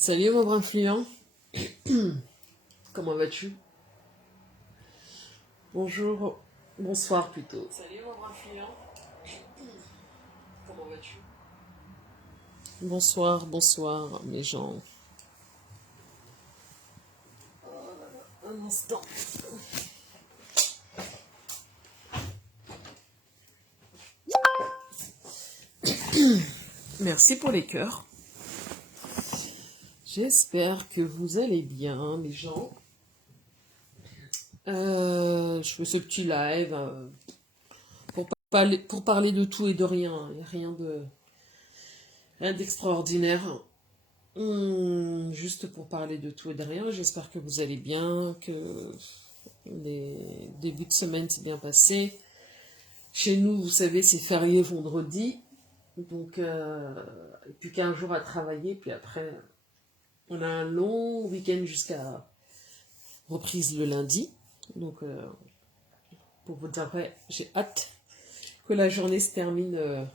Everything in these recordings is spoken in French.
Salut mon brin fluent, comment vas-tu? Bonjour, bonsoir plutôt. Salut mon brin fluent, comment vas-tu? Bonsoir, bonsoir mes gens. Un instant. Merci pour les cœurs. J'espère que vous allez bien mes gens. Je fais ce petit live pour parler de tout et de rien. Il n'y a rien d'extraordinaire. Juste pour parler de tout et de rien. J'espère que vous allez bien, que les débuts de semaine s'est bien passé. Chez nous, vous savez, c'est férié vendredi. Donc, plus qu'un jour à travailler. Puis après, on a un long week-end jusqu'à reprise le lundi. Donc, pour vous dire vrai, j'ai hâte que la journée se termine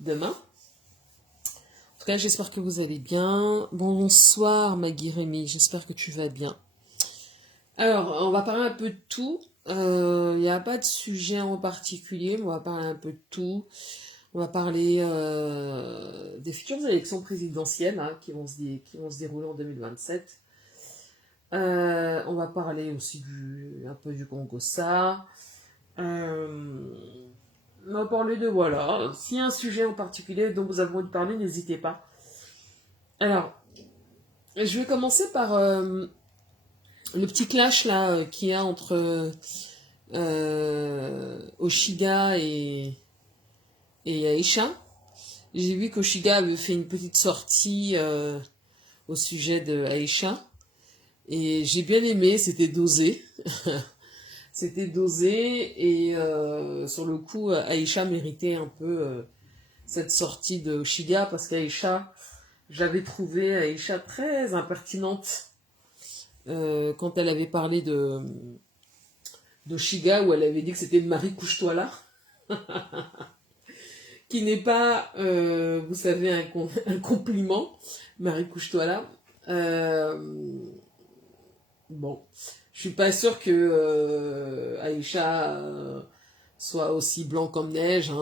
demain. En tout cas, j'espère que vous allez bien. Bonsoir Maggie Rémy, j'espère que tu vas bien. Alors, on va parler un peu de tout. Il n'y a pas de sujet en particulier, mais on va parler un peu de tout. On va parler des futures élections présidentielles qui vont se dérouler en 2027. On va parler aussi un peu du Congo-Ça. On va parler de voilà. S'il y a un sujet en particulier dont vous avez envie de parler, n'hésitez pas. Alors, je vais commencer par le petit clash là qu'il y a entre Oshiga et Aisha. J'ai vu qu'Oshiga avait fait une petite sortie au sujet de Aisha. Et j'ai bien aimé, c'était dosé. C'était dosé et sur le coup, Aisha méritait un peu cette sortie de Oshiga parce qu'Aisha, j'avais trouvé Aisha très impertinente quand elle avait parlé d'Oshiga où elle avait dit que c'était le mari couche-toi là. Qui n'est pas, vous savez, un compliment. Marie, couche-toi là. Bon, je suis pas sûre que Aïcha soit aussi blanc comme neige.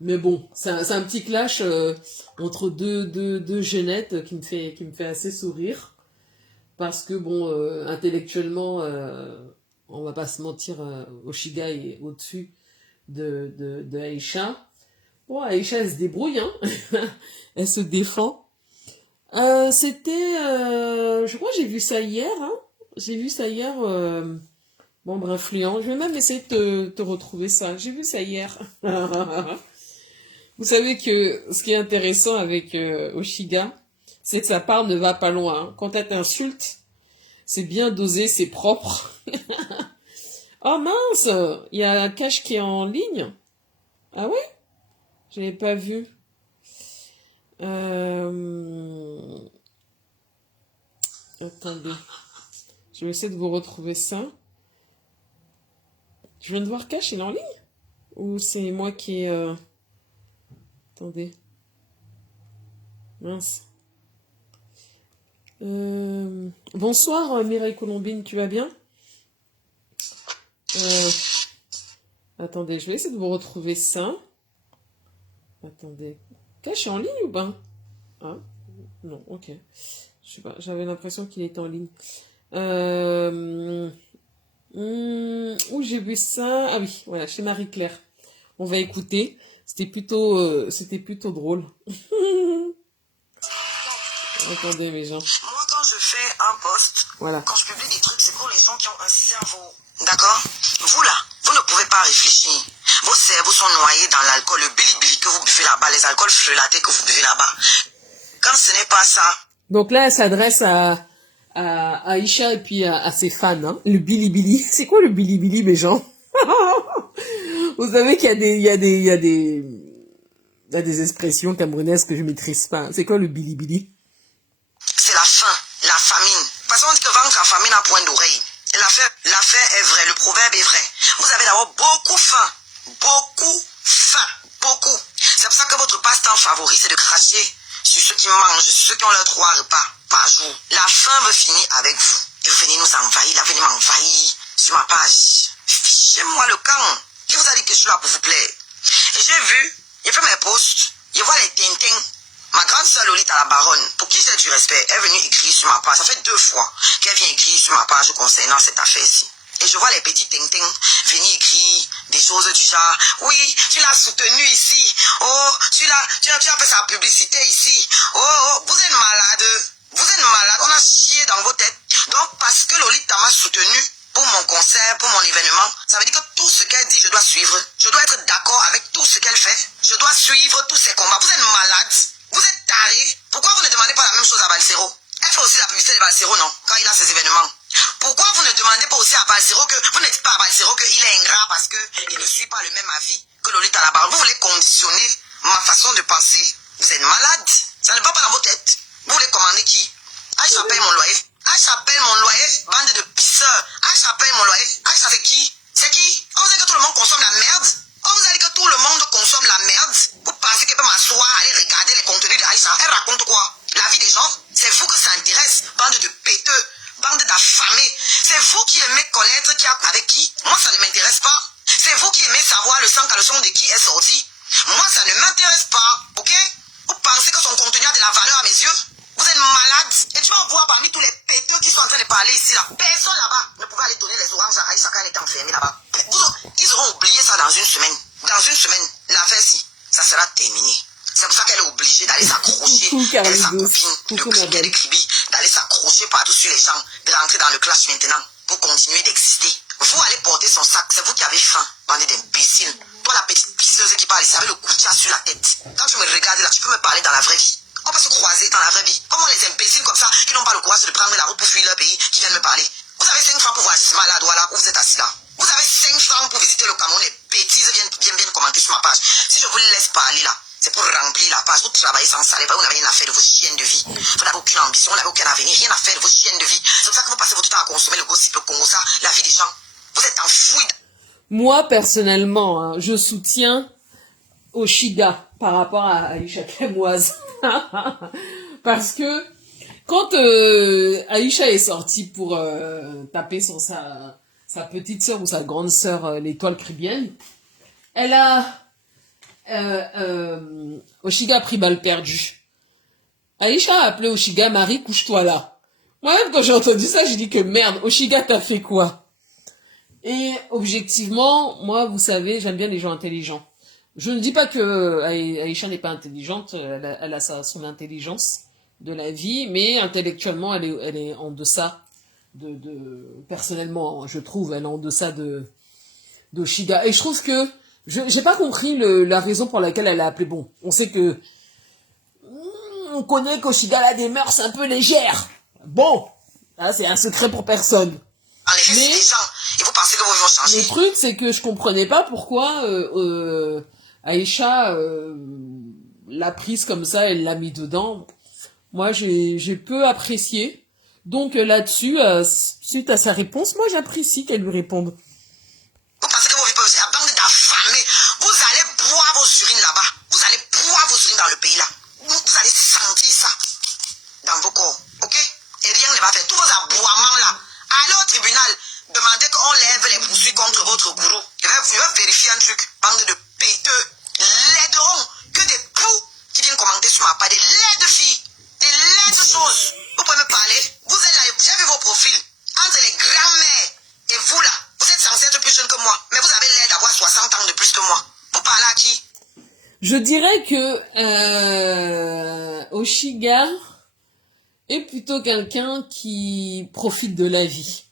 Mais bon, c'est un petit clash entre deux jeunettes qui me fait assez sourire. Parce que, bon, intellectuellement, on va pas se mentir, Oshiga est au-dessus de Aïcha. Bon, Aïcha, elle se débrouille, hein. Elle se défend. Je crois que j'ai vu ça hier, hein. J'ai vu ça hier, bon, bref, fluent. Je vais même essayer de te retrouver ça. J'ai vu ça hier. Vous savez que ce qui est intéressant avec Oshiga, c'est que sa part ne va pas loin, hein. Quand elle t'insulte, c'est bien dosé, c'est propre. Oh mince, il y a Cash qui est en ligne. Ah ouais? Je n'avais pas vu. Attendez. Je vais essayer de vous retrouver ça. Je viens de voir Cash, il est en ligne? Ou c'est moi qui... Attendez. Mince. Bonsoir Mireille Colombine, tu vas bien? Attendez, je vais essayer de vous retrouver ça. Attendez. Cash est en ligne ou pas? Ah, non, ok. Je sais pas, j'avais l'impression qu'il était en ligne. Où j'ai vu ça? Ah oui, voilà, chez Marie-Claire. On va écouter. C'était plutôt drôle. Attendez, mes gens. Moi, quand je fais un post, voilà. Quand je publie des trucs, c'est pour les gens qui ont un cerveau. D'accord? Vous là, vous ne pouvez pas réfléchir. Vos cerveaux sont noyés dans l'alcool, le bilibili que vous buvez là-bas, les alcools frelatés que vous buvez là-bas. Quand ce n'est pas ça. Donc là, elle s'adresse à Aïcha et puis à ses fans. Hein. Le bilibili. C'est quoi le bilibili, mes gens? Vous savez qu'il y a des expressions camerounaises que je maîtrise pas. C'est quoi le bilibili? C'est la faim, la famine. Parce qu'on dit que ventre en famine a point d'oreille. Et l'affaire est vraie, le proverbe est vrai. Vous avez d'abord beaucoup faim. Beaucoup faim. Beaucoup. C'est pour ça que votre passe-temps favori, c'est de cracher sur ceux qui mangent, sur ceux qui ont leurs 3 repas par jour. La faim veut finir avec vous. Et vous venez nous envahir, là, venez m'envahir sur ma page. Fichez-moi le camp. Qui vous a dit que je suis là pour vous plaire? Et j'ai vu, j'ai fait mes posts, je vois les tintins. Ma grande sœur Lolita la baronne, pour qui j'ai du respect, est venue écrire sur ma page. Ça fait 2 fois qu'elle vient écrire sur ma page concernant cette affaire-ci. Et je vois les petits tintins venir écrire des choses du genre, oui, tu l'as soutenu ici. Oh, tu as fait sa publicité ici. Oh, vous êtes malade. Vous êtes malade. On a chié dans vos têtes. Donc, parce que Lolita m'a soutenu pour mon concert, pour mon événement, ça veut dire que tout ce qu'elle dit, je dois suivre. Je dois être d'accord avec tout ce qu'elle fait. Je dois suivre tous ses combats. Vous êtes malade. Vous êtes taré. Pourquoi vous ne demandez pas la même chose à Balsero? Elle fait aussi la publicité de Balsero, non? Quand il a ses événements. Pourquoi vous ne demandez pas aussi à Balsero que... Vous ne dites pas à Balsero qu'il est ingrat parce qu'il ne suit pas le même avis que Lolita la baronne. Vous voulez conditionner ma façon de penser. Vous êtes malade. Ça ne va pas dans vos têtes. Vous voulez commander qui? Aïcha paye mon loyer. Aïcha paye mon loyer. Bande de pisseurs. Aïcha paye mon loyer. Aïcha c'est qui? C'est qui? On vous dit que tout le monde consomme la merde. On vous a dit que tout le monde consomme la merde. Vous pensez qu'elle peut m'asseoir, aller regarder les contenus de Aïcha? Elle raconte quoi? La vie des gens? C'est vous que ça intéresse. Bande de péteux. Bande d'affamés. C'est vous qui aimez connaître qui a avec qui. Moi, ça ne m'intéresse pas. C'est vous qui aimez savoir le sang caleçon de qui est sorti. Moi, ça ne m'intéresse pas. Ok? Vous pensez que son contenu a de la valeur à mes yeux? Vous êtes malade. Et tu vas voir parmi tous les péteux qui sont en train de parler ici, là. Personne là-bas ne pouvait aller donner les oranges à Aïcha quand elle était enfermée là-bas. Ils auront oublié ça dans une semaine. Dans une semaine, l'affaire-ci, ça sera terminé. C'est pour ça qu'elle est obligée d'aller s'accrocher. Elle est sa copine, de Kribi, d'aller s'accrocher partout sur les gens, de rentrer dans le clash maintenant pour continuer d'exister. Vous allez porter son sac, c'est vous qui avez faim, bande d'imbéciles. Toi, la petite pisseuse qui parle ici avec le coutia sur la tête. Quand tu me regardes là, tu peux me parler dans la vraie vie. On peut se croiser dans la vraie vie. Comment les imbéciles comme ça, qui n'ont pas le courage de prendre la route pour fuir leur pays, qui viennent me parler? Vous avez 5 francs pour voir ce malade là où vous êtes assis là. Vous avez 5 francs pour visiter le Cameroun. Les bêtises viennent commenter sur ma page. Si je vous laisse parler là, c'est pour remplir la page. Vous travaillez sans salaire, vous n'avez rien à faire de vos chiennes de vie. Vous n'avez aucune ambition, vous n'avez aucun avenir, rien à faire de vos chiennes de vie. C'est pour ça que vous passez votre temps à consommer le gossip, le Congo, ça, la vie des gens. Vous êtes enfouis. Moi, personnellement, hein, je soutiens Oshiga par rapport à Aïcha Kemoise. Parce que quand Aïcha est sortie pour taper sur sa petite sœur ou sa grande sœur, l'étoile cribienne, elle a... Oshiga a pris balle perdue. Aïcha a appelé Oshiga, Marie, couche-toi là. Moi-même, quand j'ai entendu ça, j'ai dit que merde, Oshiga, t'as fait quoi? Et objectivement, moi, vous savez, j'aime bien les gens intelligents. Je ne dis pas que Aïcha n'est pas intelligente, elle a son intelligence de la vie, mais intellectuellement, elle est en deçà personnellement, je trouve, elle est en deçà d'Oshiga. Et je trouve que j'ai pas compris la raison pour laquelle elle a appelé. Bon, on sait que on connaît qu'Oshiga a des mœurs un peu légères. Bon, là, c'est un secret pour personne. Mais Les gens, et vous pensez que vous vont changer? le truc, c'est que je comprenais pas pourquoi Aïcha l'a prise comme ça, elle l'a mis dedans. Moi, j'ai peu apprécié. Donc là-dessus, suite à sa réponse, moi j'apprécie qu'elle lui réponde. Vous pensez que vous vivez aussi la bande d'affamés? Vous allez boire vos urines là-bas. Vous allez boire vos urines dans le pays là. Vous allez sentir ça dans vos corps, ok? Et rien ne va faire. Tous vos aboiements là. Allez au tribunal, demandez qu'on lève les poursuites contre votre gourou. Je vais vérifier un truc. Bande de péteux, laiderons, que des poux qui viennent commenter sur ma page, des laides filles, des laides choses. Vous pouvez me parler? Vous êtes là, j'ai vu vos profils. Entre les grands-mères et vous là, vous êtes censé être plus jeune que moi, mais vous avez l'air d'avoir 60 ans de plus que moi. Vous parlez à qui? Je dirais que Oshiga est plutôt quelqu'un qui profite de la vie.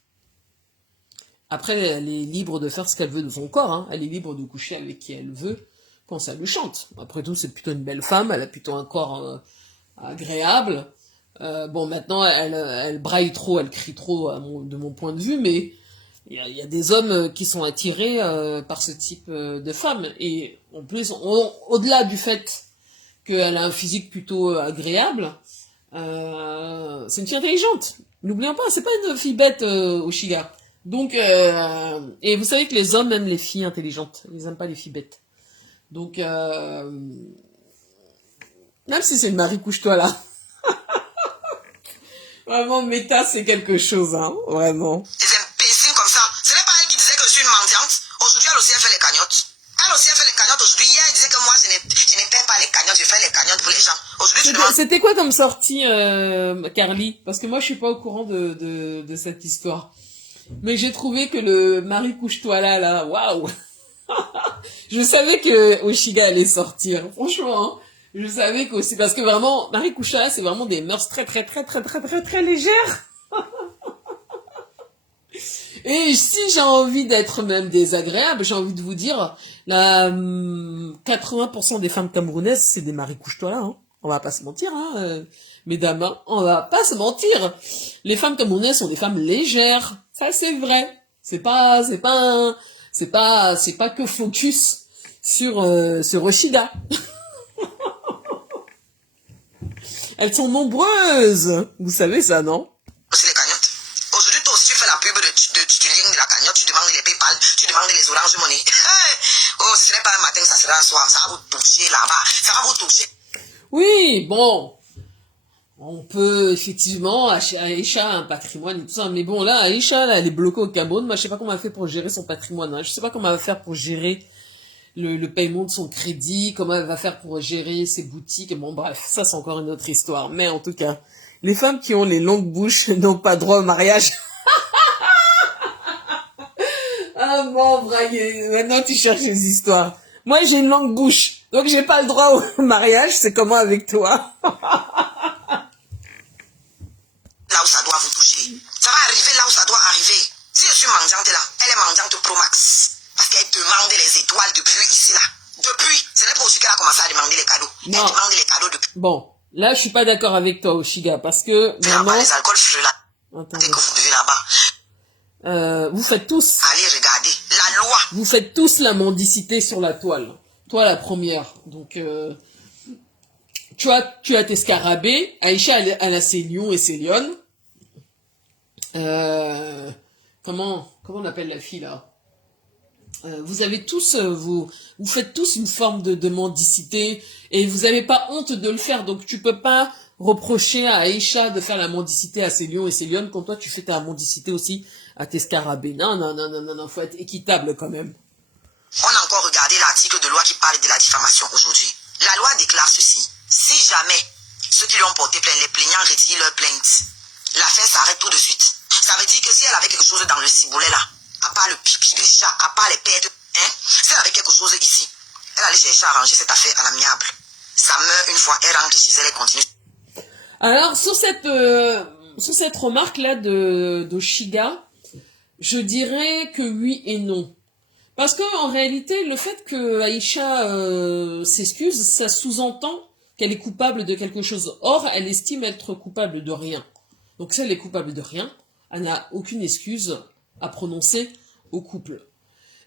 Après, elle est libre de faire ce qu'elle veut de son corps. Hein. Elle est libre de coucher avec qui elle veut quand ça lui chante. Après tout, c'est plutôt une belle femme. Elle a plutôt un corps agréable. Bon, maintenant, elle braille trop, elle crie trop de mon point de vue, mais il y a des hommes qui sont attirés par ce type de femme. Et en plus, au-delà du fait qu'elle a un physique plutôt agréable, c'est une fille intelligente. N'oublions pas, c'est pas une fille bête, Oshiga. Donc, et vous savez que les hommes aiment les filles intelligentes. Ils aiment pas les filles bêtes. Donc, Même si c'est une Marie, couche-toi là. Vraiment, méta, c'est quelque chose, hein. Vraiment. Des imbéciles comme ça. Ce n'est pas elle qui disait que je suis une mendiante. Aujourd'hui, elle aussi, elle fait les cagnottes. Elle aussi, elle fait les cagnottes. Aujourd'hui, hier, elle disait que moi, je ne paie pas les cagnottes. Je fais les cagnottes pour les gens. Aujourd'hui, tu demandes... C'était quoi comme sortie, Carly? Parce que moi, je suis pas au courant de cette histoire. Mais j'ai trouvé que le Marie, couche-toi là, waouh! Je savais que Oshiga allait sortir. Franchement, hein. Je savais qu'aussi, parce que vraiment, Marie Coucha, c'est vraiment des mœurs très, très, très, très, très, très, très légères. Et si j'ai envie d'être même désagréable, j'ai envie de vous dire, 80% des femmes camerounaises, c'est des Marie Couche-toi là, hein. On va pas se mentir, hein, mesdames, hein. On va pas se mentir. Les femmes camerounaises sont des femmes légères. Ça, c'est vrai. C'est pas que focus sur Oshiga. Elles sont nombreuses. Vous savez ça, non? aussi les cagnottes. Aujourd'hui, toi aussi, tu fais la pub du lien de la cagnotte, tu demandes les PayPal, tu demandes les Orange Money. Oh, si ce n'est pas un matin, ça sera un soir. Ça va vous toucher là-bas. Ça va vous toucher. Oui, bon. On peut, effectivement, Aïcha a un patrimoine et tout ça. Mais bon, là, Aïcha, là, elle est bloquée au Cameroun. Moi, je sais pas comment elle fait pour gérer son patrimoine, hein. Je sais pas comment elle va faire pour gérer le paiement de son crédit, comment elle va faire pour gérer ses boutiques. Bon, bref, ça, c'est encore une autre histoire. Mais en tout cas, les femmes qui ont les longues bouches n'ont pas droit au mariage. Ah bon, bragué, maintenant tu cherches les histoires. Moi, j'ai une longue bouche, donc j'ai pas le droit au mariage. C'est comment avec toi? Là où ça doit vous toucher. Ça va arriver là où ça doit arriver. Si je suis mendiante là, elle est mendiante Pro Max. Parce qu'elle demande les étoiles depuis ici là. Depuis, ce n'est pas aussi qu'elle a commencé à demander les cadeaux. Non. Elle demande les cadeaux depuis. Bon, là, je suis pas d'accord avec toi, Oshiga, parce que Là-bas, vraiment, les alcools là. attendez, Dès que vous buvez là-bas, vous faites tous, allez regarder. La loi. vous faites tous la mendicité sur la toile. Toi, la première. Donc, tu as tes scarabées. Aïcha, elle a ses lions et ses lionnes. Comment on appelle la fille là? Vous avez tous, vous faites tous une forme de mendicité et vous n'avez pas honte de le faire. Donc tu peux pas reprocher à Aïcha de faire la mendicité à ses lions et ses lionnes quand toi tu fais ta mendicité aussi à tes scarabées. Non, faut être équitable quand même. On a encore regardé l'article de loi qui parle de la diffamation aujourd'hui. La loi déclare ceci. Si jamais ceux qui lui ont porté plainte, les plaignants retirent leur plainte, l'affaire s'arrête tout de suite. Ça veut dire que si elle avait quelque chose dans le ciboulet là, à part le pipi de chat, à part les pères de... Hein, si elle avait quelque chose ici, elle allait chercher à arranger cette affaire à l'amiable. Ça meurt une fois, elle rentre chez elle et continue. Alors, sur cette remarque-là de Shiga, je dirais que oui et non. Parce que en réalité, le fait que Aïcha s'excuse, ça sous-entend qu'elle est coupable de quelque chose. Or, elle estime être coupable de rien. Donc, si elle est coupable de rien, elle n'a aucune excuse à prononcer au couple.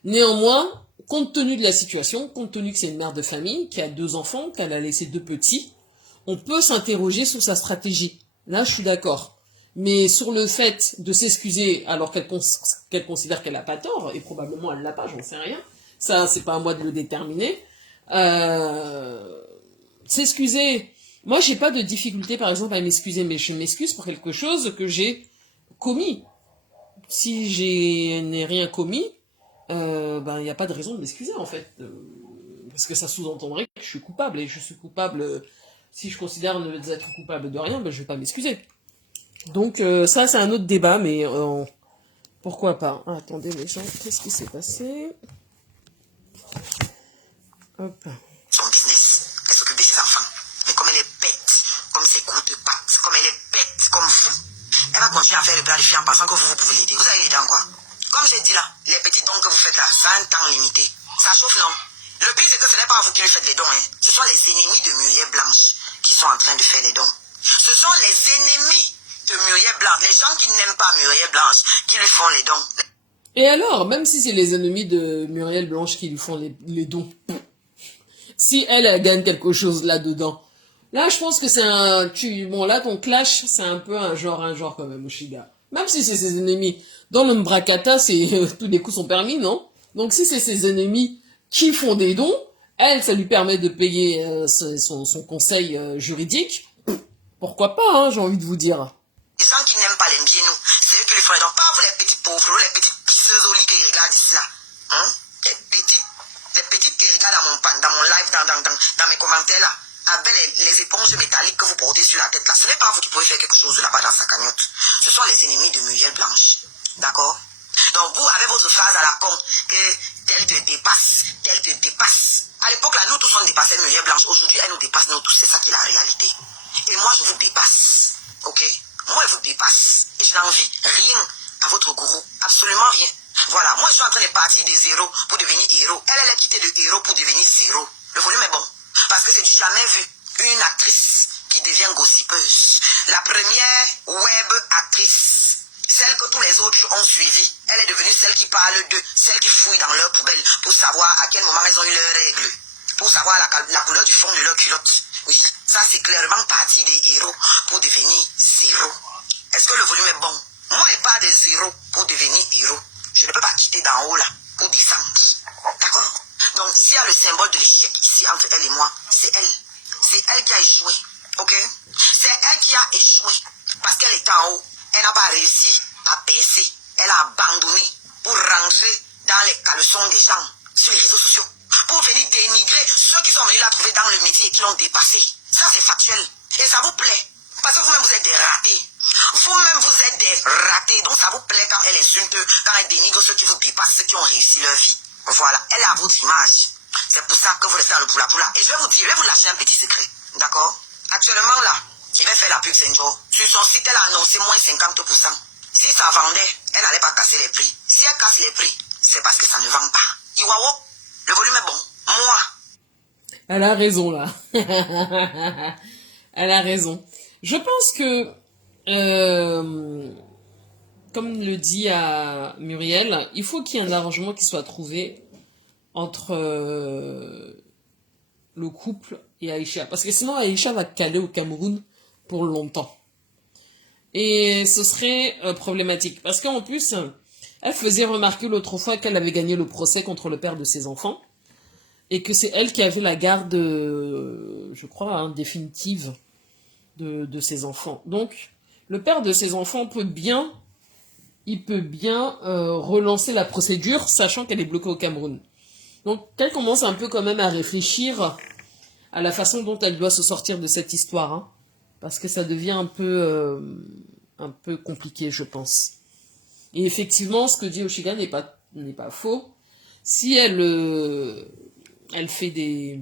Néanmoins, compte tenu de la situation, compte tenu que c'est une mère de famille, qui a 2 enfants, qu'elle a laissé 2 petits, on peut s'interroger sur sa stratégie. Là, je suis d'accord. Mais sur le fait de s'excuser alors qu'elle considère qu'elle n'a pas tort, et probablement elle l'a pas, j'en sais rien, ça, c'est pas à moi de le déterminer, s'excuser, moi, j'ai pas de difficulté, par exemple, à m'excuser, mais je m'excuse pour quelque chose que j'ai commis. Si je n'ai rien commis, il n'y a pas de raison de m'excuser, en fait. Parce que ça sous-entendrait que je suis coupable, et je suis coupable, si je considère ne être coupable de rien, je vais pas m'excuser. Donc, ça, c'est un autre débat, mais pourquoi pas. Ah, attendez, les gens, qu'est-ce qui s'est passé? Hop. Son business, elle s'occupe de ses enfants. Mais comme elle est bête, comme ses coups de patte, comme elle est bête, comme vous, elle va continuer à faire le bras de fille en pensant que vous pouvez l'aider. Vous allez l'aider en quoi? Comme j'ai dit là, les petits dons que vous faites là, ça a un temps limité. Ça chauffe, non? Le pire, c'est que ce n'est pas vous qui lui faites les dons, hein. Ce sont les ennemis de Muriel Blanche qui sont en train de faire les dons. Ce sont les ennemis de Muriel Blanche, les gens qui n'aiment pas Muriel Blanche, qui lui font les dons. Et alors, même si c'est les ennemis de Muriel Blanche qui lui font les dons, si elle gagne quelque chose là-dedans, là, je pense que c'est bon, là, ton clash, c'est un peu un genre quand même, Oshiga. Même si c'est ses ennemis. Dans le Mbrakata, tous les coups sont permis, non? Donc, si c'est ses ennemis qui font des dons, Elle, ça lui permet de payer son conseil juridique. Pourquoi pas, hein, j'ai envie de vous dire. Les gens qui n'aiment pas les nous, c'est eux qui les font. Donc, pas vous les petits pauvres, les petites pisseuses au lit qui regardent ici là. Hein? Les petites qui regardent dans mon live, dans mes commentaires là, avec les éponges métalliques que vous portez sur la tête là. Ce n'est pas vous qui pouvez faire quelque chose là-bas dans sa cagnotte. Ce sont les ennemis de Muriel Blanche. D'accord? Donc, vous avez votre phrase à la con que tel te dépasse, tel te dépasse. À l'époque là, nous tous on dépassait Muriel Blanche. Aujourd'hui, elle nous dépasse, nous tous. C'est ça qui est la réalité. Et moi, je vous dépasse. Ok? Moi, je vous dépasse. Et je n'envie rien à votre gourou. Absolument rien. Voilà. Moi, je suis en train de partir de zéro pour devenir héros. Elle a quitté de héros pour devenir zéro. Le volume est bon. Parce que c'est du jamais vu. Une actrice qui devient gossipeuse. La première web actrice. Celle que tous les autres ont suivie. Elle est devenue celle qui parle d'eux. Celle qui fouille dans leurs poubelles pour savoir à quel moment elles ont eu leurs règles. Pour savoir la couleur du fond de leur culotte. Oui, ça c'est clairement partie des héros pour devenir zéro. Est-ce que le volume est bon? Moi, je pars de zéro pour devenir héros. Je ne peux pas quitter d'en haut là pour descendre. D'accord? Donc, s'il y a le symbole de l'échec ici entre elle et moi, c'est elle. C'est elle qui a échoué. Ok? C'est elle qui a échoué. Parce qu'elle est en haut. Elle n'a pas réussi à percer. Elle a abandonné pour rentrer dans les caleçons des gens sur les réseaux sociaux. Pour venir dénigrer ceux qui sont venus la trouver dans le métier et qui l'ont dépassé. Ça, c'est factuel. Et ça vous plaît. Parce que vous-même, vous êtes des ratés. Vous-même, vous êtes des ratés. Donc, ça vous plaît quand elle insulte, quand elle dénigre ceux qui vous dépassent, ceux qui ont réussi leur vie. Voilà. Elle a votre image. C'est pour ça que vous restez dans le poula-poula. Et je vais vous dire, je vais vous lâcher un petit secret. D'accord? Actuellement, là, il va faire la pub Saint-Joe. Sur son site, elle a annoncé moins 50%. Si ça vendait, elle n'allait pas casser les prix. Si elle casse les prix, c'est parce que ça ne vend pas. Iwawo, le volume est bon. Moi. Elle a raison, là. Elle a raison. Je pense que, comme le dit à Muriel, il faut qu'il y ait un arrangement qui soit trouvé entre le couple et Aïcha. Parce que sinon, Aïcha va caler au Cameroun pour longtemps. Et ce serait problématique. Parce qu'en plus, elle faisait remarquer l'autre fois qu'elle avait gagné le procès contre le père de ses enfants. Et que c'est elle qui avait la garde, je crois, hein, définitive de ses enfants. Donc, le père de ses enfants peut bien relancer la procédure, sachant qu'elle est bloquée au Cameroun. Donc, qu'elle commence un peu quand même à réfléchir à la façon dont elle doit se sortir de cette histoire, hein, parce que ça devient un peu compliqué, je pense. Et effectivement, ce que dit Oshiga n'est pas faux. Si elle fait des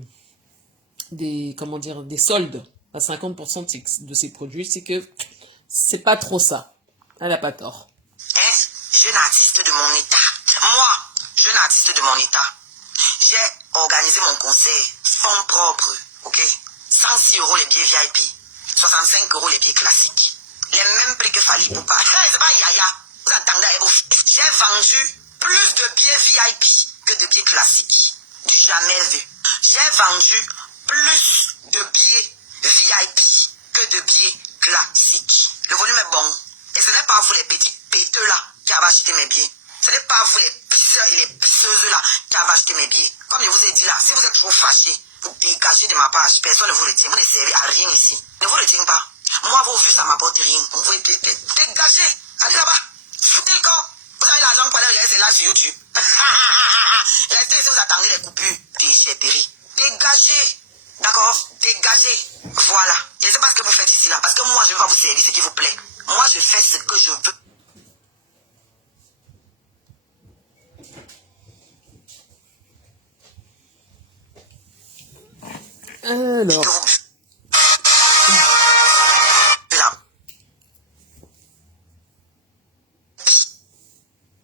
soldes à 50% de ses produits, c'est que c'est pas trop ça. Elle a pas tort. Jeune artiste de mon état. Moi, jeune artiste de mon état. J'ai organisé mon concert, fonds propres, ok? 106 € les billets VIP, 65 € les billets classiques. Les mêmes prix que Fali Poupa. C'est pas Yaya. Vous entendez? J'ai vendu plus de billets VIP que de billets classiques. Du jamais vu. J'ai vendu plus de billets VIP que de billets classiques. Le volume est bon. Et ce n'est pas vous les petits péteux là qui avez acheté mes billets. Ce n'est pas vous les pisseurs et les pisseuses là qui avez acheté mes billets. Comme je vous ai dit là, si vous êtes trop fâchés, vous dégagez de ma page. Personne ne vous retient. Vous ne servez à rien ici. Ne vous retiens pas. Moi, vos vues, ça m'apporte rien. Vous pouvez dégager. Allez là-bas. Foutez le corps. Vous avez l'argent pour aller regarder c'est là sur YouTube. Restez ici, vous attendez les coupures. Déchetterie. Dégagez. D'accord? Dégagez. Voilà. Je ne sais pas ce que vous faites ici là. Parce que moi, je ne vais pas vous servir ce qui vous plaît. Moi, je fais ce que je veux. Alors.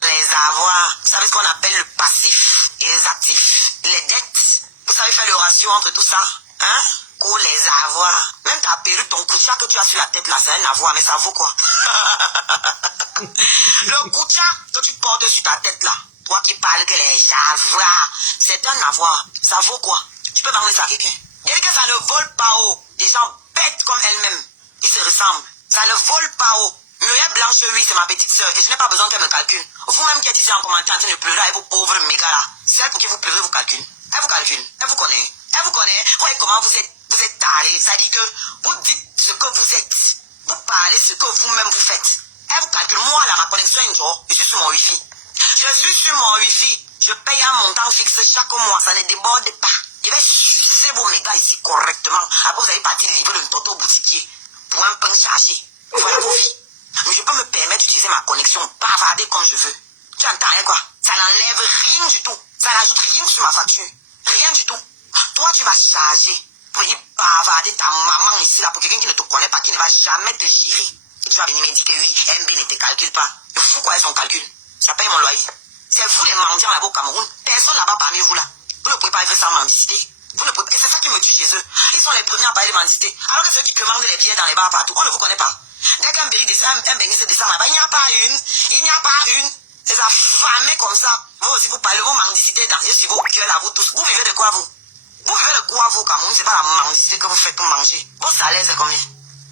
Les avoirs, vous savez ce qu'on appelle le passif et les actifs, les dettes. Vous savez faire le ratio entre tout ça, hein? Pour les avoirs. Même ta perruque, ton koucha que tu as sur la tête là, c'est un avoir, mais ça vaut quoi? Le koucha que tu portes sur ta tête là, toi qui parles que les avoirs, c'est un avoir. Ça vaut quoi? Tu peux vendre ça à quelqu'un. Et que ça ne vole pas haut. Des gens bêtes comme elle-même, ils se ressemblent. Ça ne vole pas haut. Muriel Blanche, oui, c'est ma petite soeur. Et je n'ai pas besoin qu'elle me calcule. Vous-même qui êtes ici en commentaire en train de pleurer avec vos pauvres mégas là. Celle pour qui vous pleurez vous calcule. Elle vous calcule, elle vous connaît. Elle vous connaît. Vous voyez comment vous êtes taré. Ça dit que vous dites ce que vous êtes. Vous parlez ce que vous-même vous faites. Elle vous calcule. Moi, là, ma connexion est une jour. Je suis sur mon Wi-Fi. Je suis sur mon Wi-Fi. Je paye un montant fixe chaque mois. Ça ne déborde pas. Je vais sucer vos mégas ici correctement. Après, vous allez partir livrer le toto boutiquier pour un pain chargé. Voilà vos vies. Mais je peux me permettre d'utiliser ma connexion, bavarder comme je veux. Tu entends, hein, quoi? Ça n'enlève rien du tout. Ça n'ajoute rien sur ma facture. Rien du tout. Toi, tu vas charger pour venir bavarder ta maman ici, là, pour quelqu'un qui ne te connaît pas, qui ne va jamais te gérer. Et tu vas venir me dire que oui, MB ne te calcule pas. Le fou, quoi est son calcul? Ça paye mon loyer. C'est vous les mendiants là-bas au Cameroun. Personne là-bas parmi vous, là. Vous ne pouvez pas vivre sans mendicité. Vous ne pouvez... Et c'est ça qui me tue chez eux. Ils sont les premiers à parler de mendicité. Alors que ceux qui commandent les billets dans les bars partout, on ne vous connaît pas. Dès qu'un béni descend, un béni se descend là-bas, il n'y a pas une. Il n'y a pas une. Les affamés comme ça. Vous aussi, vous parlez vos mendiциtés dans sur vos gueules à vous tous. Vous vivez de quoi, vous? Vous vivez de quoi, vous, Cameroun? C'est pas la mendicité que vous faites pour manger. Vos salaires, c'est combien?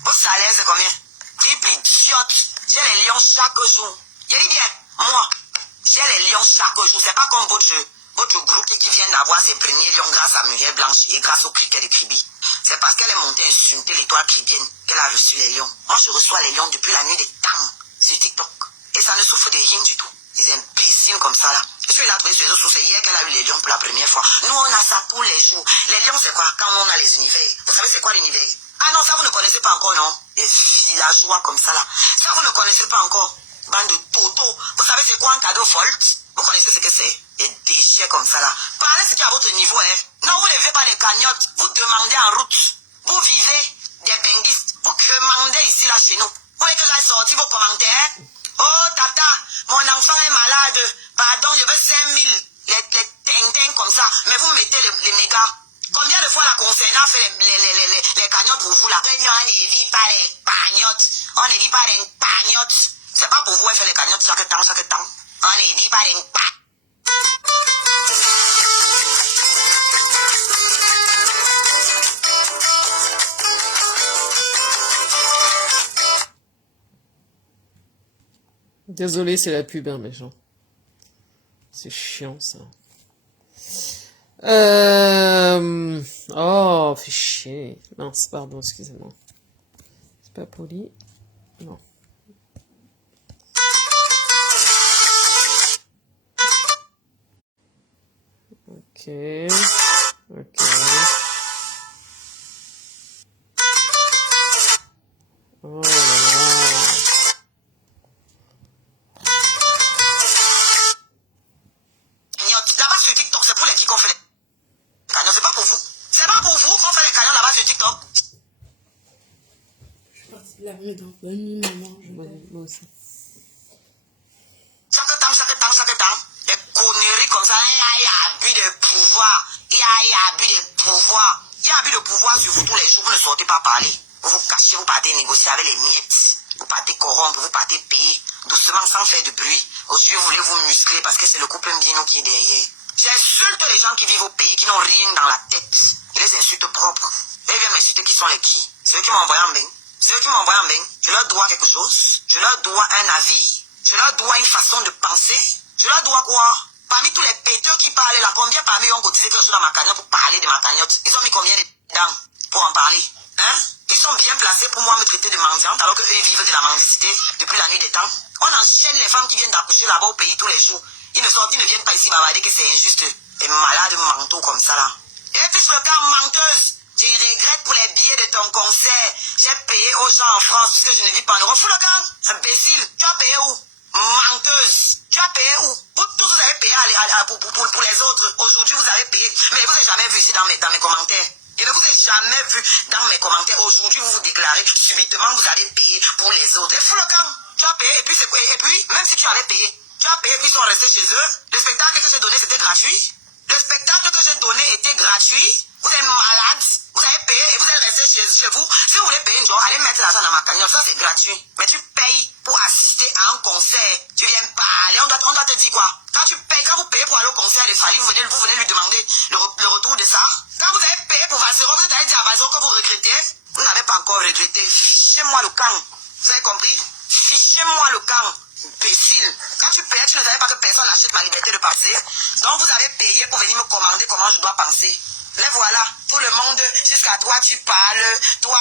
Vos salaires, c'est combien? Triple idiote. J'ai les lions chaque jour. Je dis bien, moi, j'ai les lions chaque jour. C'est pas comme votre groupe qui vient d'avoir ses premiers lions grâce à Muriel Blanche et grâce au cricket de Kribi. C'est parce qu'elle est montée insulter l'étoile kribienne qu'elle a reçu les lions. Moi, je reçois les lions depuis la nuit des temps sur TikTok. Et ça ne souffre de rien du tout. Des imbéciles comme ça, là. Je suis là, trouvé sur les autres, c'est hier qu'elle a eu les lions pour la première fois. Nous, on a ça tous les jours. Les lions, c'est quoi? Quand on a les univers. Vous savez, c'est quoi l'univers? Ah non, ça, vous ne connaissez pas encore, non? Les villageois comme ça, là. Ça, vous ne connaissez pas encore. Bande de toto. Vous savez, c'est quoi un cadeau Volt? Vous connaissez ce que c'est? Des déchets comme ça, là. Parlez ce qui est à votre niveau, hein. Non, vous ne vivez pas des cagnottes. Vous demandez en route. Vous vivez des benguistes. Vous commandez ici, là, chez nous. Vous voulez que j'aille sortir vos commentaires? Oh, tata, mon enfant est malade. Pardon, je veux 5000. Les ting comme ça. Mais vous mettez les mégas. Combien de fois la concernant fait les cagnottes pour vous, là? On ne vit pas les cagnottes. On ne vit pas les cagnottes. C'est pas pour vous, elle fait les cagnottes chaque temps. On ne vit pas les cagnottes. Désolé, c'est la pub, hein, méchant. C'est chiant, ça. Oh, fait chier. Mince, pardon, excusez-moi. C'est pas poli. Non. Ok. Oh là là. Là-bas sur TikTok, c'est pour les qui qu'on fait les canons, c'est pas pour vous. C'est pas pour vous qu'on fait les canons là-bas sur TikTok. Je suis partie de la rue dans bonne nuit, maman. Moi aussi. Chaque temps. Des conneries comme ça. Il y a abus de pouvoir. Il y a abus de pouvoir. Il y a abus de pouvoir sur vous tous les jours. Vous ne sortez pas parler. Vous vous cachez, vous partez négocier avec les miettes. Vous partez corrompre, vous partez payer. Doucement, sans faire de bruit. Aux yeux, vous voulez vous muscler parce que c'est le couple Mbino qui est derrière. J'insulte les gens qui vivent au pays, qui n'ont rien dans la tête. Je les insulte propres. Ils viennent m'insulter qui sont les qui? C'est eux qui m'ont envoyé en bain. C'est eux qui m'ont envoyé en bain. Je leur dois quelque chose. Je leur dois un avis. Je leur dois une façon de penser. Je leur dois quoi? Parmi tous les péteux qui parlent là, combien parmi eux ont cotisé quelque chose dans ma cagnotte pour parler de ma cagnotte? Ils ont mis combien dedans pour en parler? Hein? Ils sont bien placés pour moi me traiter de mendiante alors qu'eux ils vivent de la mendicité depuis la nuit des temps. On enchaîne les femmes qui viennent d'accoucher là-bas au pays tous les jours. Ils ne viennent pas ici bavarder que c'est injuste. Des malades mentaux comme ça là. Et puis le cas menteuse. Je regrette pour les billets de ton concert. J'ai payé aux gens en France puisque je ne vis pas en Europe. Fous le camp. Imbécile. Tu as payé où? Menteuse. Tu as payé où? Vous tous vous avez payé pour les autres. Aujourd'hui vous avez payé. Mais vous n'avez jamais vu ici dans mes commentaires. Je ne vous ai jamais vu dans mes commentaires. Aujourd'hui vous vous déclarez. Subitement vous allez payer pour les autres. Et fous le camp. Tu as payé et puis c'est quoi? Et puis même si tu avais payé. Tu as payé et puis ils sont restés chez eux. Le spectacle que j'ai donné c'était gratuit. Le spectacle que j'ai donné était gratuit. Vous êtes malades. Vous avez payé et vous êtes resté chez vous. Si vous voulez payer une joie, allez mettre l'argent dans ma cagnotte. Ça, c'est gratuit. Mais tu payes pour assister à un concert. Tu viens parler. On doit te dire quoi? Quand vous payez pour aller au concert de Fali, vous venez lui demander le retour de ça. Quand vous avez payé pour Vassero, vous allez dire à Vassero que vous regrettez. Vous n'avez pas encore regretté. Fichez-moi le camp. Vous avez compris? Fichez-moi le camp. Imbécile. Quand tu payais, tu ne savais pas que personne n'achète ma liberté de penser. Donc vous avez payé pour venir me commander comment je dois penser. Mais voilà, tout le monde, jusqu'à toi, tu parles. Toi.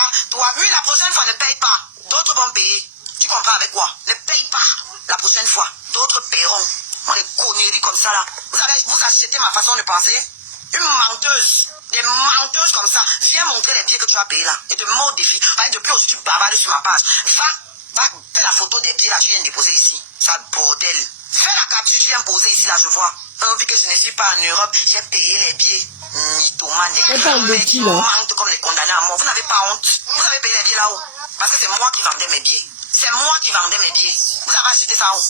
Oui, la prochaine fois, ne paye pas. D'autres vont payer. Tu comprends avec quoi? Ne paye pas. La prochaine fois, d'autres paieront. On est conneries comme ça là. Vous achetez ma façon de penser? Une menteuse. Des menteuses comme ça. Viens montrer les billets que tu as payés là. Et te mets au défi. Depuis aussi, tu bavardes sur ma page. Va, fais la photo des billets là, tu viens de déposer ici. Ça bordel. Fais la capture, tu viens poser ici là, je vois. Vu que je ne suis pas en Europe, j'ai payé les billets. Mythomane, On parle de qui là? mentent comme les condamnés à mort. Vous n'avez pas honte. Vous avez payé les billets là-haut. Parce que c'est moi qui vendais mes billets. C'est moi qui vendais mes billets. Vous avez acheté ça où?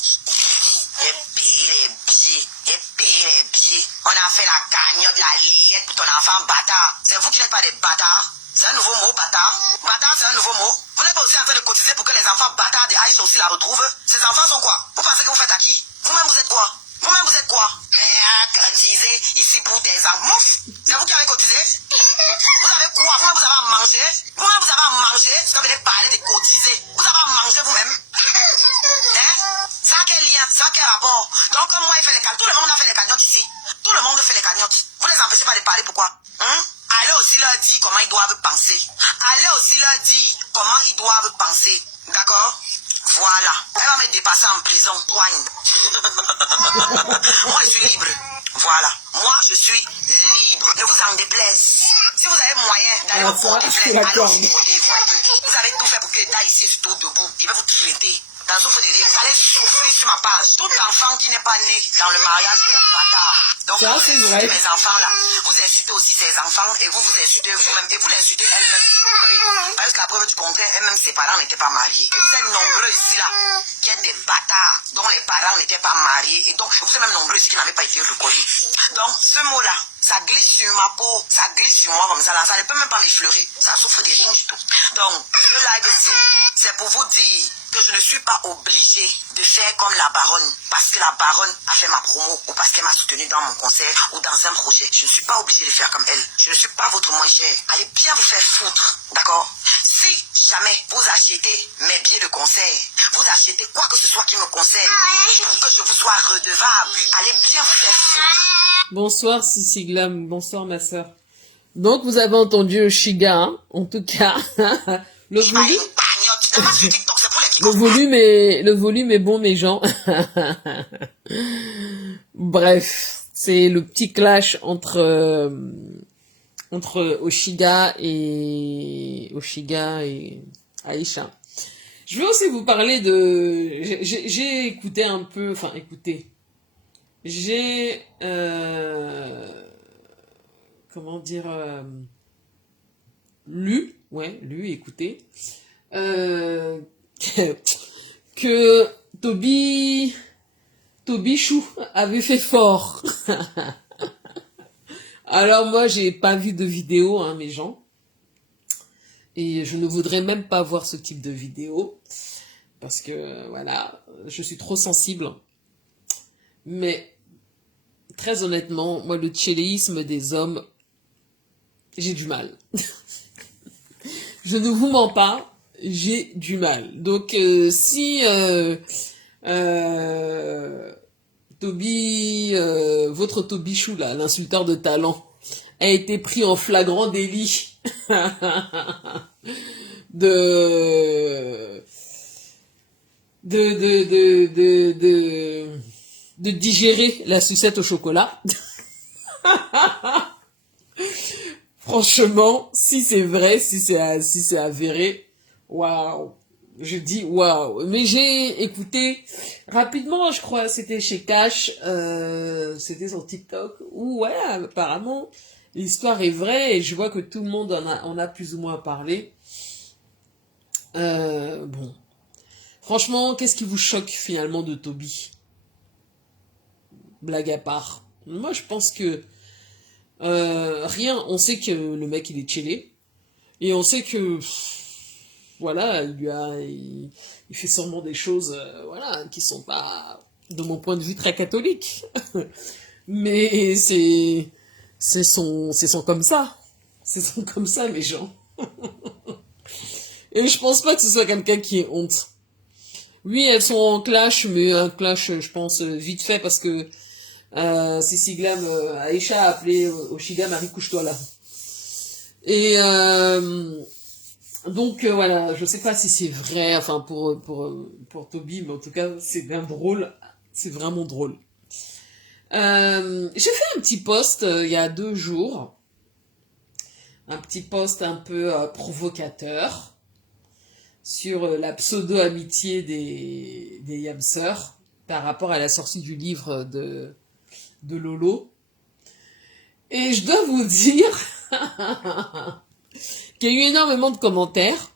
J'ai payé les billets. J'ai payé les billets. On a fait la cagnotte, la liette pour ton enfant bâtard. C'est vous qui n'êtes pas des bâtards. C'est un nouveau mot, bâtard. Bâtard, c'est un nouveau mot. Vous n'êtes pas aussi en train de cotiser pour que les enfants bâtards de Aïcha aussi la retrouvent. Ces enfants sont quoi? Vous pensez que vous faites à qui? Vous-même, vous êtes quoi? Vous-même, vous êtes quoi? Cotiser ici pour tes enfants. C'est vous qui avez cotisé? Vous avez quoi? Vous-même, vous avez à manger? Vous-même, vous avez à manger? C'est quand vous venez parler de cotiser. Vous avez à manger vous-même? Ça a quel lien? Ça a quel rapport? Donc, comme moi, il fait les cagnottes. Tout le monde a fait les cagnottes ici. Tout le monde fait les cagnottes. Vous les empêchez pas de parler, pourquoi? Allez aussi leur dire comment ils doivent penser. Allez aussi leur dire comment ils doivent penser. D'accord? Voilà. Elle va me dépasser en prison. Moi, je suis libre. Voilà. Moi, je suis libre. Ne vous en déplaise. Si vous avez moyen d'aller vous porter plainte, allez vous porter. Vous avez tout fait pour que là, ici, je suis tout debout. Il va vous traiter. Dans souffre de rire. Vous allez souffrir sur ma page. Tout enfant qui n'est pas né dans le mariage est un bâtard. Donc, ça, vous c'est insultez vrai. mes enfants là. Vous insultez aussi ces enfants et vous insultez vous-même. Et vous l'insultez elle-même. Oui. Parce que la preuve du contraire, elle-même, ses parents n'étaient pas mariés. Et vous êtes nombreux ici là, qui êtes des bâtards dont les parents n'étaient pas mariés. Et donc, vous êtes même nombreux ici qui n'avaient pas été reconnus. Donc, ce mot-là, ça glisse sur ma peau, ça glisse sur moi comme ça là. Ça ne peut même pas m'effleurer. Ça souffre de rien du tout. Donc, ce live-ci, c'est pour vous dire que je ne suis pas obligée de faire comme la baronne parce que la baronne a fait ma promo ou parce qu'elle m'a soutenu dans mon concert ou dans un projet. Je ne suis pas obligée de faire comme elle. Je ne suis pas votre moins cher. Allez bien vous faire foutre, d'accord? Si jamais vous achetez mes billets de concert, vous achetez quoi que ce soit qui me concerne pour que je vous sois redevable, allez bien vous faire foutre. Bonsoir Sissi Glam, bonsoir ma sœur. Donc vous avez entendu Shiga, hein, en tout cas. Le volume est bon mes gens. Bref, c'est le petit clash entre Oshiga et Aïcha. Je vais aussi vous parler de... J'ai écouté un peu... Enfin, écouté. J'ai... comment dire... lu, écouté. Que Toby Chou avait fait fort. Alors moi, j'ai pas vu de vidéo, hein, mes gens. Et je ne voudrais même pas voir ce type de vidéo. Parce que, voilà, je suis trop sensible. Mais, très honnêtement, moi, le tchéléisme des hommes, j'ai du mal. Je ne vous mens pas, j'ai du mal. Donc, si votre Tobichou, là, l'insulteur de talent, a été pris en flagrant délit de digérer la sucette au chocolat. Franchement, si c'est vrai, si c'est avéré, waouh, je dis waouh. Mais j'ai écouté rapidement, je crois, c'était chez Cash, c'était sur TikTok, où ouais, apparemment, l'histoire est vraie et je vois que tout le monde en a plus ou moins parlé. Bon. Franchement, qu'est-ce qui vous choque finalement de Toby? Blague à part. Moi, je pense que rien. On sait que le mec, il est chillé. Et on sait que, voilà, il fait sûrement des choses, voilà, qui sont pas, de mon point de vue, très catholiques. Mais c'est son comme ça. C'est son comme ça, mes gens. Et je pense pas que ce soit quelqu'un qui ait honte. Oui, elles sont en clash, mais un clash, je pense, vite fait, parce que Sissi Glam, Aïcha a appelé Oshiga, Marie, couche-toi là. Et donc voilà, je sais pas si c'est vrai, enfin pour Toby, mais en tout cas, c'est bien drôle. C'est vraiment drôle. J'ai fait un petit post il y a 2 jours, un petit post un peu provocateur sur la pseudo-amitié des Yamseurs par rapport à la sortie du livre de Lolo. Et je dois vous dire qu'il y a eu énormément de commentaires.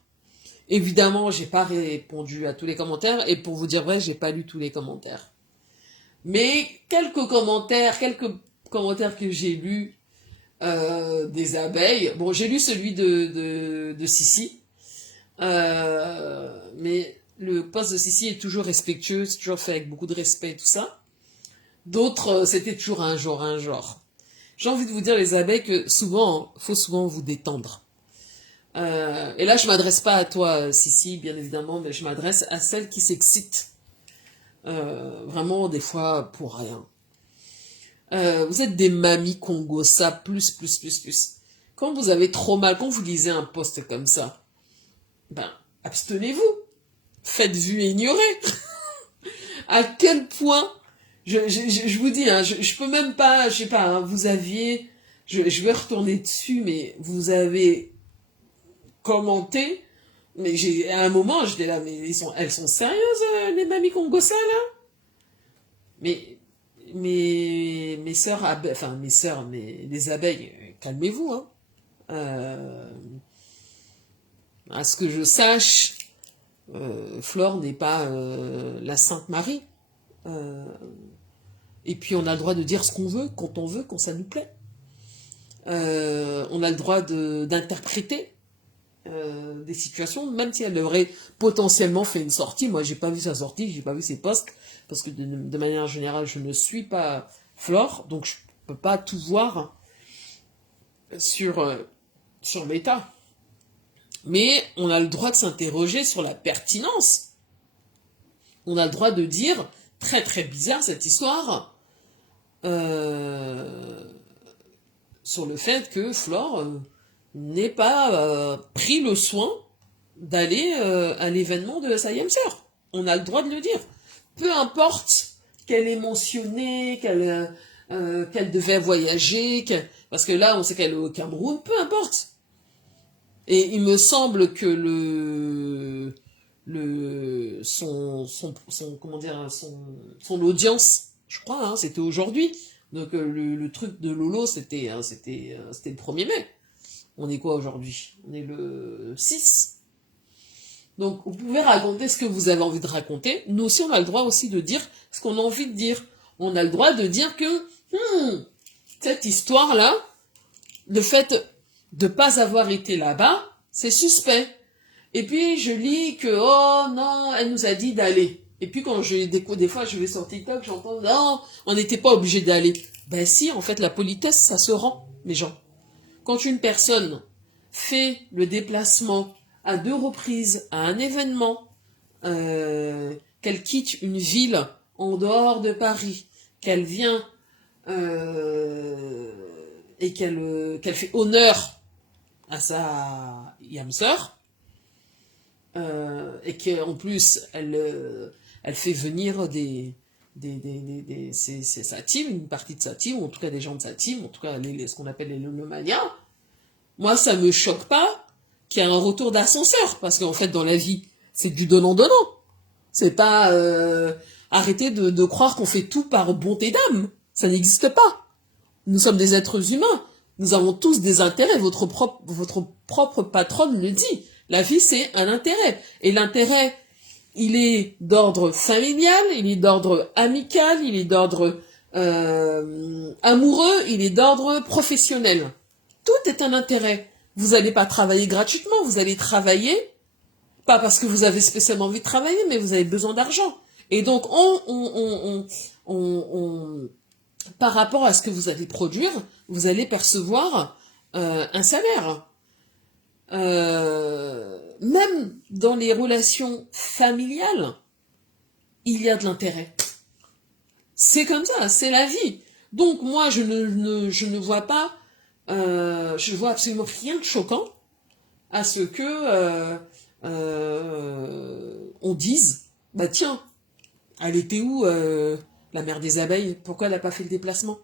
Évidemment, j'ai pas répondu à tous les commentaires, et pour vous dire vrai, j'ai pas lu tous les commentaires. Mais quelques commentaires que j'ai lus des abeilles. Bon, j'ai lu celui de Sissi, mais le poste de Sissi est toujours respectueux, c'est toujours fait avec beaucoup de respect et tout ça. D'autres, c'était toujours un genre. J'ai envie de vous dire, les abeilles, que souvent, faut souvent vous détendre. Et là, je m'adresse pas à toi, Sissi, bien évidemment, mais je m'adresse à celles qui s'excitent. Vraiment, des fois, pour rien. Vous êtes des mamies Congo, ça, plus. Quand vous avez trop mal, quand vous lisez un post comme ça, ben, abstenez-vous. Faites vue et ignorez. À quel point, je vous dis, hein, je peux même pas, je sais pas, hein, vous aviez, je vais retourner dessus, mais vous avez commenté, mais à un moment, j'étais là, mais elles sont sérieuses, les mamies Congossa, là? Mes sœurs, mais les abeilles, calmez-vous, hein. À ce que je sache, Flore n'est pas la Sainte Marie. Et puis on a le droit de dire ce qu'on veut, quand ça nous plaît. On a le droit d'interpréter des situations, même si elle aurait potentiellement fait une sortie. Moi, j'ai pas vu sa sortie, j'ai pas vu ses posts, parce que de manière générale, je ne suis pas Flore, donc je peux pas tout voir sur Meta. Mais on a le droit de s'interroger sur la pertinence. On a le droit de dire, très très bizarre cette histoire, sur le fait que Flore n'ait pas pris le soin d'aller à l'événement de sa sœur. On a le droit de le dire. Peu importe qu'elle ait mentionné, qu'elle devait voyager, parce que là, on sait qu'elle est au Cameroun, peu importe. Et il me semble que son audience, je crois, hein, c'était aujourd'hui. Donc le truc de Lolo, c'était le 1er mai. On est quoi aujourd'hui? On est le 6. Donc vous pouvez raconter ce que vous avez envie de raconter. Nous aussi, on a le droit aussi de dire ce qu'on a envie de dire. On a le droit de dire que cette histoire-là, le fait de pas avoir été là-bas, c'est suspect. Et puis je lis que oh non, elle nous a dit d'aller. Et puis quand des fois je vais sur TikTok, j'entends non, on n'était pas obligé d'aller. Ben si, en fait la politesse ça se rend, mes gens. Quand une personne fait le déplacement à 2 reprises à un événement, qu'elle quitte une ville en dehors de Paris, qu'elle vient et qu'elle fait honneur à sa sœur, et qu'en plus elle fait venir c'est sa team, une partie de sa team, ou en tout cas des gens de sa team, en tout cas ce qu'on appelle les Lolomanias. Moi, ça me choque pas qu'il y ait un retour d'ascenseur, parce qu'en fait, dans la vie, c'est du donnant-donnant. C'est pas arrêter de croire qu'on fait tout par bonté d'âme. Ça n'existe pas. Nous sommes des êtres humains. Nous avons tous des intérêts. Votre propre patronne le dit. La vie, c'est un intérêt. Et l'intérêt, il est d'ordre familial, il est d'ordre amical, il est d'ordre amoureux, il est d'ordre professionnel. Tout est un intérêt. Vous n'allez pas travailler gratuitement, vous allez travailler, pas parce que vous avez spécialement envie de travailler, mais vous avez besoin d'argent. Et donc, par rapport à ce que vous allez produire, vous allez percevoir un salaire. Même dans les relations familiales, il y a de l'intérêt. C'est comme ça, c'est la vie. Donc moi, je ne vois pas, je ne vois absolument rien de choquant à ce que on dise, bah tiens, elle était où la mère des abeilles? Pourquoi elle n'a pas fait le déplacement?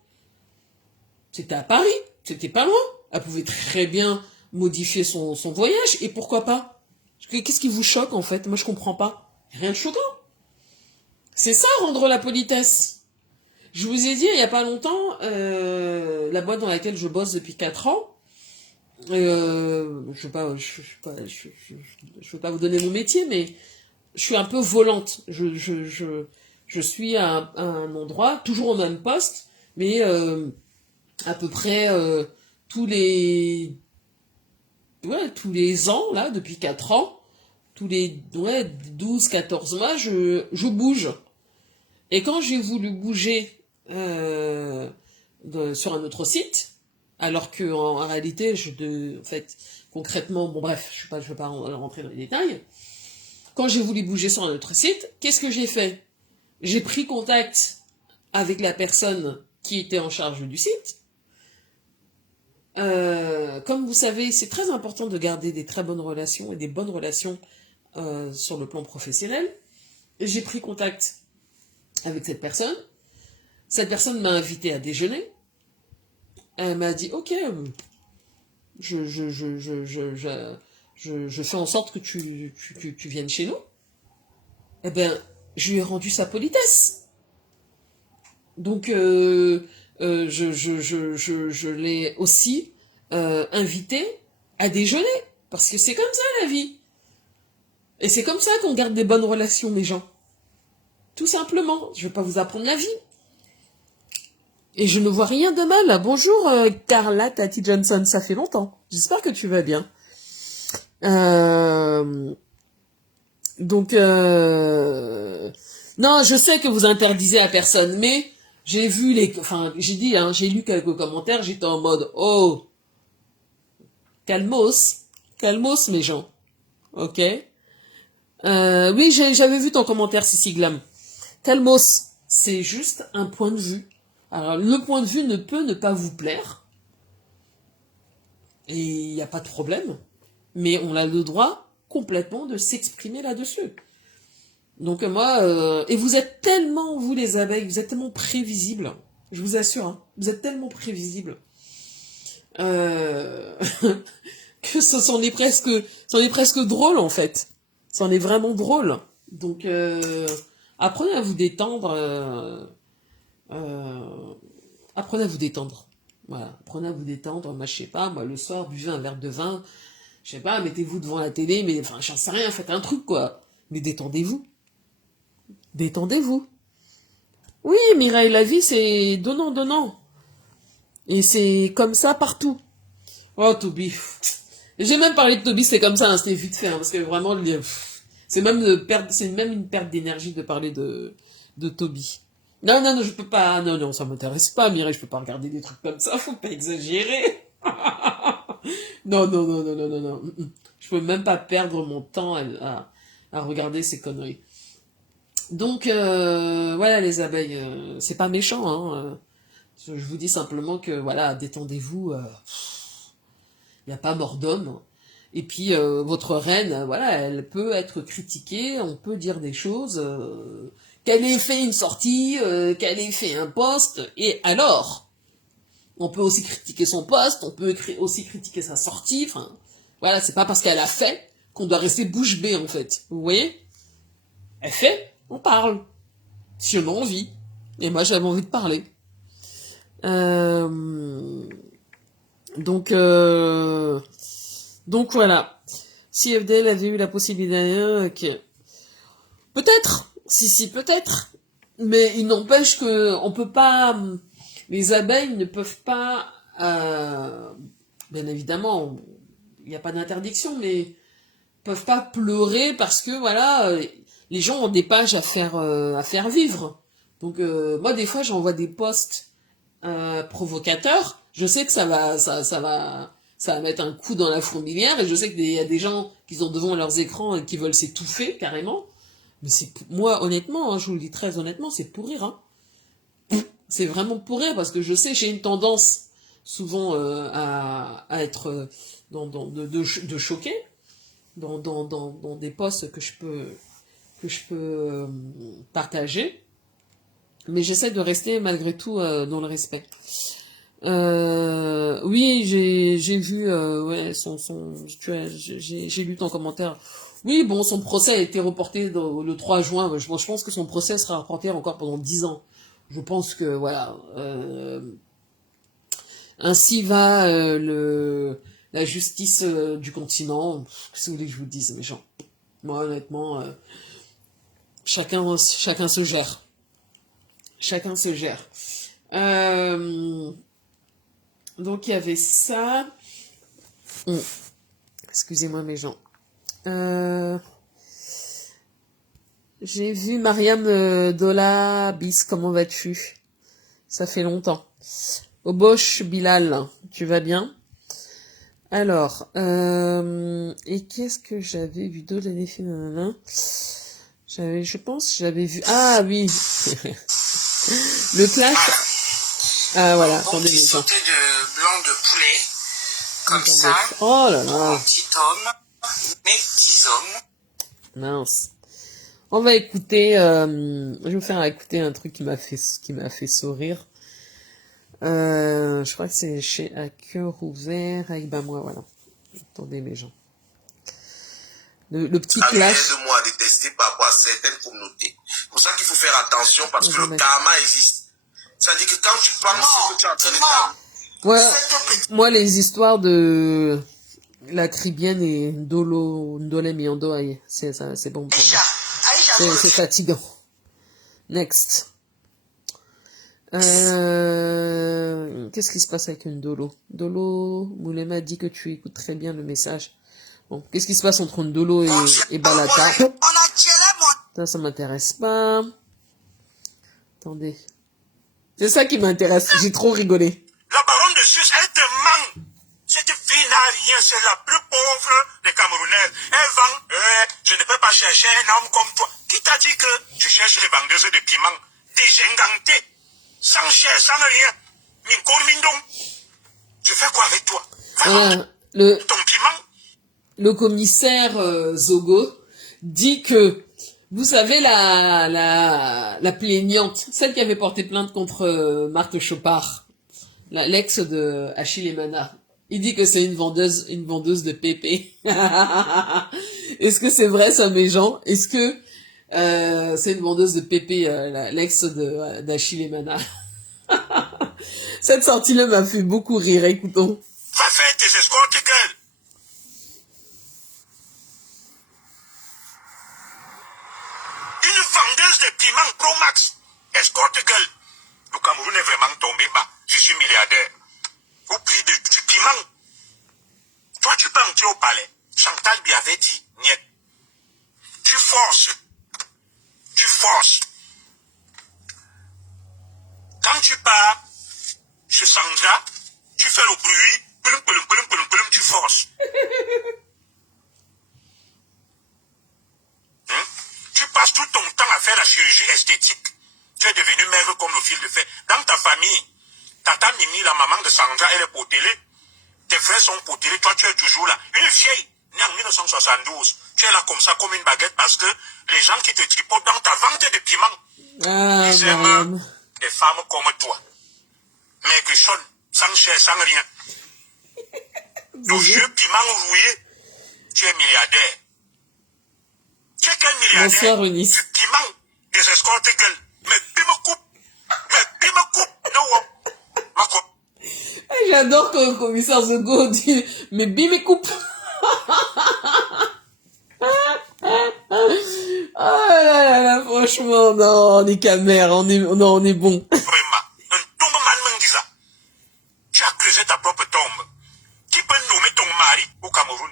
C'était à Paris, c'était pas loin. Elle pouvait très bien modifier son voyage, et pourquoi pas? Qu'est-ce qui vous choque en fait? Moi je comprends pas. Rien de choquant. C'est ça, rendre la politesse. Je vous ai dit il y a pas longtemps, la boîte dans laquelle je bosse depuis 4 ans, je veux pas vous donner mon métier, mais je suis un peu volante. Je suis à un endroit, toujours au même poste, mais à peu près tous les ans, là, depuis 4 ans, tous les 12-14 mois, je bouge. Et quand j'ai voulu bouger sur un autre site, alors que en réalité, en fait, concrètement, bon bref, je veux pas rentrer dans les détails. Quand j'ai voulu bouger sur un autre site, qu'est-ce que j'ai fait? J'ai pris contact avec la personne qui était en charge du site. Comme vous savez, c'est très important de garder des très bonnes relations et des bonnes relations sur le plan professionnel. J'ai pris contact avec cette personne. Cette personne m'a invité à déjeuner. Elle m'a dit, ok, je fais en sorte que tu viennes chez nous. Eh ben, je lui ai rendu sa politesse. Donc, je l'ai aussi invité à déjeuner. Parce que c'est comme ça la vie. Et c'est comme ça qu'on garde des bonnes relations, les gens. Tout simplement. Je ne vais pas vous apprendre la vie. Et je ne vois rien de mal. Bonjour Carla Tati Johnson, ça fait longtemps. J'espère que tu vas bien. Donc, non, je sais que vous interdisez à personne, mais j'ai vu j'ai lu quelques commentaires, j'étais en mode, oh, calmos mes gens, ok. Oui, j'avais vu ton commentaire, Sissi Glam. Calmos, c'est juste un point de vue. Alors, le point de vue ne peut ne pas vous plaire, et il n'y a pas de problème, mais on a le droit complètement de s'exprimer là-dessus. Donc moi, et vous êtes tellement, vous les abeilles, vous êtes tellement prévisibles, je vous assure, hein, vous êtes tellement prévisibles, que c'en est presque drôle en fait. C'en est vraiment drôle. Donc apprenez à vous détendre. Apprenez à vous détendre. Voilà, apprenez à vous détendre. Moi, je sais pas, moi le soir, buvez un verre de vin. Je sais pas, mettez-vous devant la télé, mais enfin, j'en sais rien, faites un truc quoi. Mais détendez-vous. Détendez-vous. Oui, Mireille, la vie, c'est donnant. Et c'est comme ça partout. Oh, Toby. J'ai même parlé de Toby, c'est comme ça, hein, c'était vite fait, hein, parce que vraiment, c'est même une perte d'énergie de parler de Toby. Non, je peux pas, non, ça m'intéresse pas, Mireille, je peux pas regarder des trucs comme ça, faut pas exagérer. Non. Je peux même pas perdre mon temps à regarder ces conneries. Donc, voilà les abeilles, c'est pas méchant, hein. Je vous dis simplement que, voilà, détendez-vous, il n'y a pas mort d'homme. Et puis, votre reine, voilà, elle peut être critiquée, on peut dire des choses, qu'elle ait fait une sortie, qu'elle ait fait un post, et alors, on peut aussi critiquer son post, on peut aussi critiquer sa sortie, enfin, voilà, c'est pas parce qu'elle a fait qu'on doit rester bouche bée, en fait. Vous voyez? Elle fait, on parle. Si on a envie. Et moi, j'avais envie de parler. Donc voilà. Si FDL avait eu la possibilité, ok. Peut-être. Si, peut-être. Mais il n'empêche que on peut pas, les abeilles ne peuvent pas, bien évidemment, il n'y a pas d'interdiction, mais peuvent pas pleurer parce que voilà, les gens ont des pages à faire vivre. Donc moi des fois j'envoie des posts provocateurs. Je sais que ça va mettre un coup dans la fourmilière et je sais qu'il y a des gens qui sont devant leurs écrans et qui veulent s'étouffer carrément. Mais moi, honnêtement, hein, je vous le dis très honnêtement, c'est pour rire. Hein. C'est vraiment pour rire parce que je sais, j'ai une tendance souvent à être de choquer dans des posts que je peux partager. Mais j'essaie de rester malgré tout dans le respect. Oui, j'ai vu, ouais, j'ai lu ton commentaire. Oui, bon, son procès a été reporté le 3 juin. Je pense que son procès sera reporté encore pendant 10 ans. Je pense que, voilà, ainsi va la justice du continent. Qu'est-ce que vous voulez que je vous dise, mes gens? Moi, honnêtement, chacun se gère. Chacun se gère. Donc, il y avait ça. Excusez-moi, mes gens. J'ai vu Mariam Dola Bis, comment vas-tu? Ça fait longtemps. Obosh Bilal, tu vas bien? Alors, et qu'est-ce que j'avais vu d'autre l'année finale? J'avais vu... Ah oui. Le clash. Ah voilà, attendez les gens. Sauté de blanc de poulet, comme ça. Oh là Pour là. mon petit homme, mes petits hommes. Mince. On va écouter, je vais vous faire écouter un truc qui m'a fait sourire. Je crois que c'est chez À Cœur Ouvert avec moi, voilà. Attendez les gens. Le petit clash. De moi à détester par rapport à certaines communautés. C'est pour ça qu'il faut faire attention parce que le karma existe. C'est-à-dire que quand tu penses que tu es en train de faire... Ouais, moi les histoires de la Cribienne et Ndole Miondo, c'est ça, c'est bon pour moi. C'est fatigant. Next. Qu'est-ce qui se passe avec Ndolo? Ndolo, Moulema dit que tu écoutes très bien le message. Bon, qu'est-ce qui se passe entre Ndolo et Balata? Ça m'intéresse pas. Attendez. C'est ça qui m'intéresse. J'ai trop rigolé. La baronne de Suisse, elle te ment. Cette fille n'a rien, c'est la plus pauvre des Camerounaises. Elle vend, je ne peux pas chercher un homme comme toi. Qui t'a dit que tu cherches les vendeuses de piment dégingantées, sans chair, sans rien. Minko Mindong. Je fais quoi avec toi? Voilà. Ton piment? Le commissaire Zogo dit que, vous savez, la plaignante, celle qui avait porté plainte contre Marthe Chopard, l'ex de Achille Emana, il dit que c'est une vendeuse de pépé. Est-ce que c'est vrai ça, mes gens? Est-ce que c'est une vendeuse de pépé, l'ex d'Achille Emana? Cette sortie-là m'a fait beaucoup rire, écoutons. Va faire tes escortes, girl. Une vendeuse de piment Pro Max. Escorte girl. Le Cameroun est vraiment tombé bas. Je suis milliardaire. Au prix du piment. Toi, tu peux entrer au palais. Chantal lui avait dit, niet. Tu forces. Tu forces. Quand tu pars chez Sandra, tu fais le bruit. Tu forces. Tu passes tout ton temps à faire la chirurgie esthétique. Tu es devenu maigre comme le fil de fer. Dans ta famille, Tata Mimi, la maman de Sandra, elle est potelée. Tes frères sont potelés, toi tu es toujours là. Une vieille, née en 1972. Tu es là comme ça, comme une baguette, parce que les gens qui te tripotent dans ta vente de piment, ils aiment des femmes comme toi. Maigrichonne, sans chair, sans rien. Le vieux piment rouillé, tu es milliardaire. Tu es quel milliardaire? Bonsoir, Eunice. Du piment, des escortes gueules. Mais bim me coupe. Non, ma coupe. J'adore quand le commissaire Zogo dit « Mais bim et coupe !» Ah là là là, franchement, non, on est camère, on est bon. Vraiment, un tombe mal dit ça. Tu as creusé ta propre tombe. Qui peut nommer ton mari au Cameroun?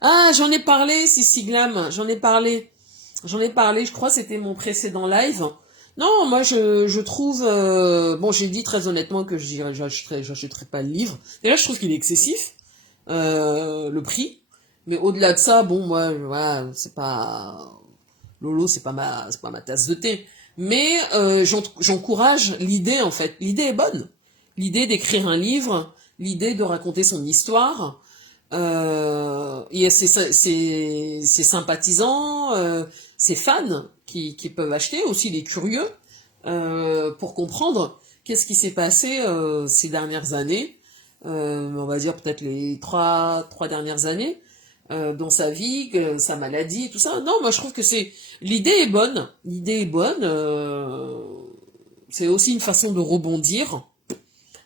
Ah, j'en ai parlé, Sissi Glam, j'en ai parlé, je crois que c'était mon précédent live. Non, moi je trouve, bon j'ai dit très honnêtement que j'achèterais pas le livre. Et là je trouve qu'il est excessif, le prix. Mais au-delà de ça, bon moi, voilà, c'est pas Lolo, c'est pas ma tasse de thé. Mais j'encourage l'idée, en fait. L'idée est bonne. L'idée d'écrire un livre, l'idée de raconter son histoire. Et ses sympathisants, ses fans qui peuvent acheter, aussi les curieux, pour comprendre qu'est-ce qui s'est passé ces dernières années, on va dire peut-être les trois dernières années, dans sa vie, sa maladie et tout ça. Non, moi je trouve que l'idée est bonne. L'idée est bonne. C'est aussi une façon de rebondir.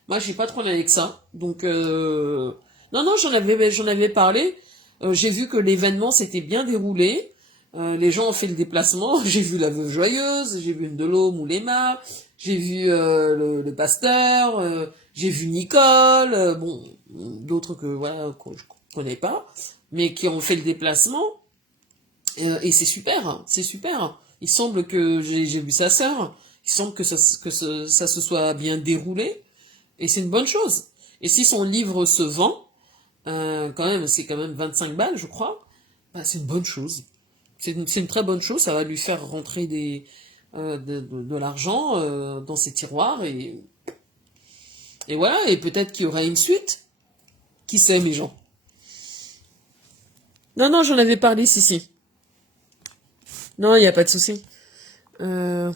Moi, j'ai pas trop avec ça. Donc, non, j'en avais parlé. J'ai vu que l'événement s'était bien déroulé. Les gens ont fait le déplacement. J'ai vu la veuve joyeuse, j'ai vu Ndolo Moulema, j'ai vu le pasteur, j'ai vu Nicole, bon, d'autres que je connais pas, mais qui ont fait le déplacement. Et c'est super, hein, c'est super. Il semble que j'ai vu sa sœur. Il semble que ça se soit bien déroulé. Et c'est une bonne chose. Et si son livre se vend, c'est quand même 25 balles, je crois, bah, c'est une bonne chose. C'est une très bonne chose. Ça va lui faire rentrer de l'argent dans ses tiroirs. Et voilà. Et peut-être qu'il y aura une suite. Qui sait, mes gens? Non, j'en avais parlé, si. Non, il n'y a pas de souci. Je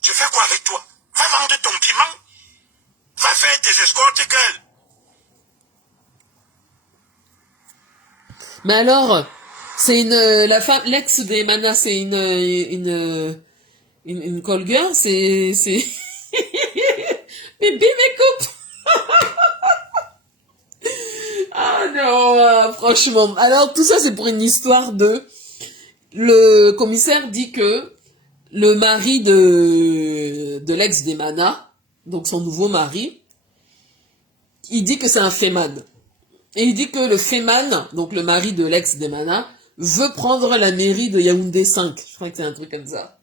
fais quoi avec toi? Va vendre ton piment. Va faire tes escortes, girl. Mais alors, c'est la femme, l'ex des Mana, c'est une call girl, c'est, bébé mes coupes. Ah non, franchement. Alors, tout ça, c'est pour une histoire le commissaire dit que le mari de l'ex des Mana, donc son nouveau mari, il dit que c'est un féman. Et il dit que le féman, donc le mari de l'ex des Mana, veut prendre la mairie de Yaoundé 5. Je crois que c'est un truc comme ça.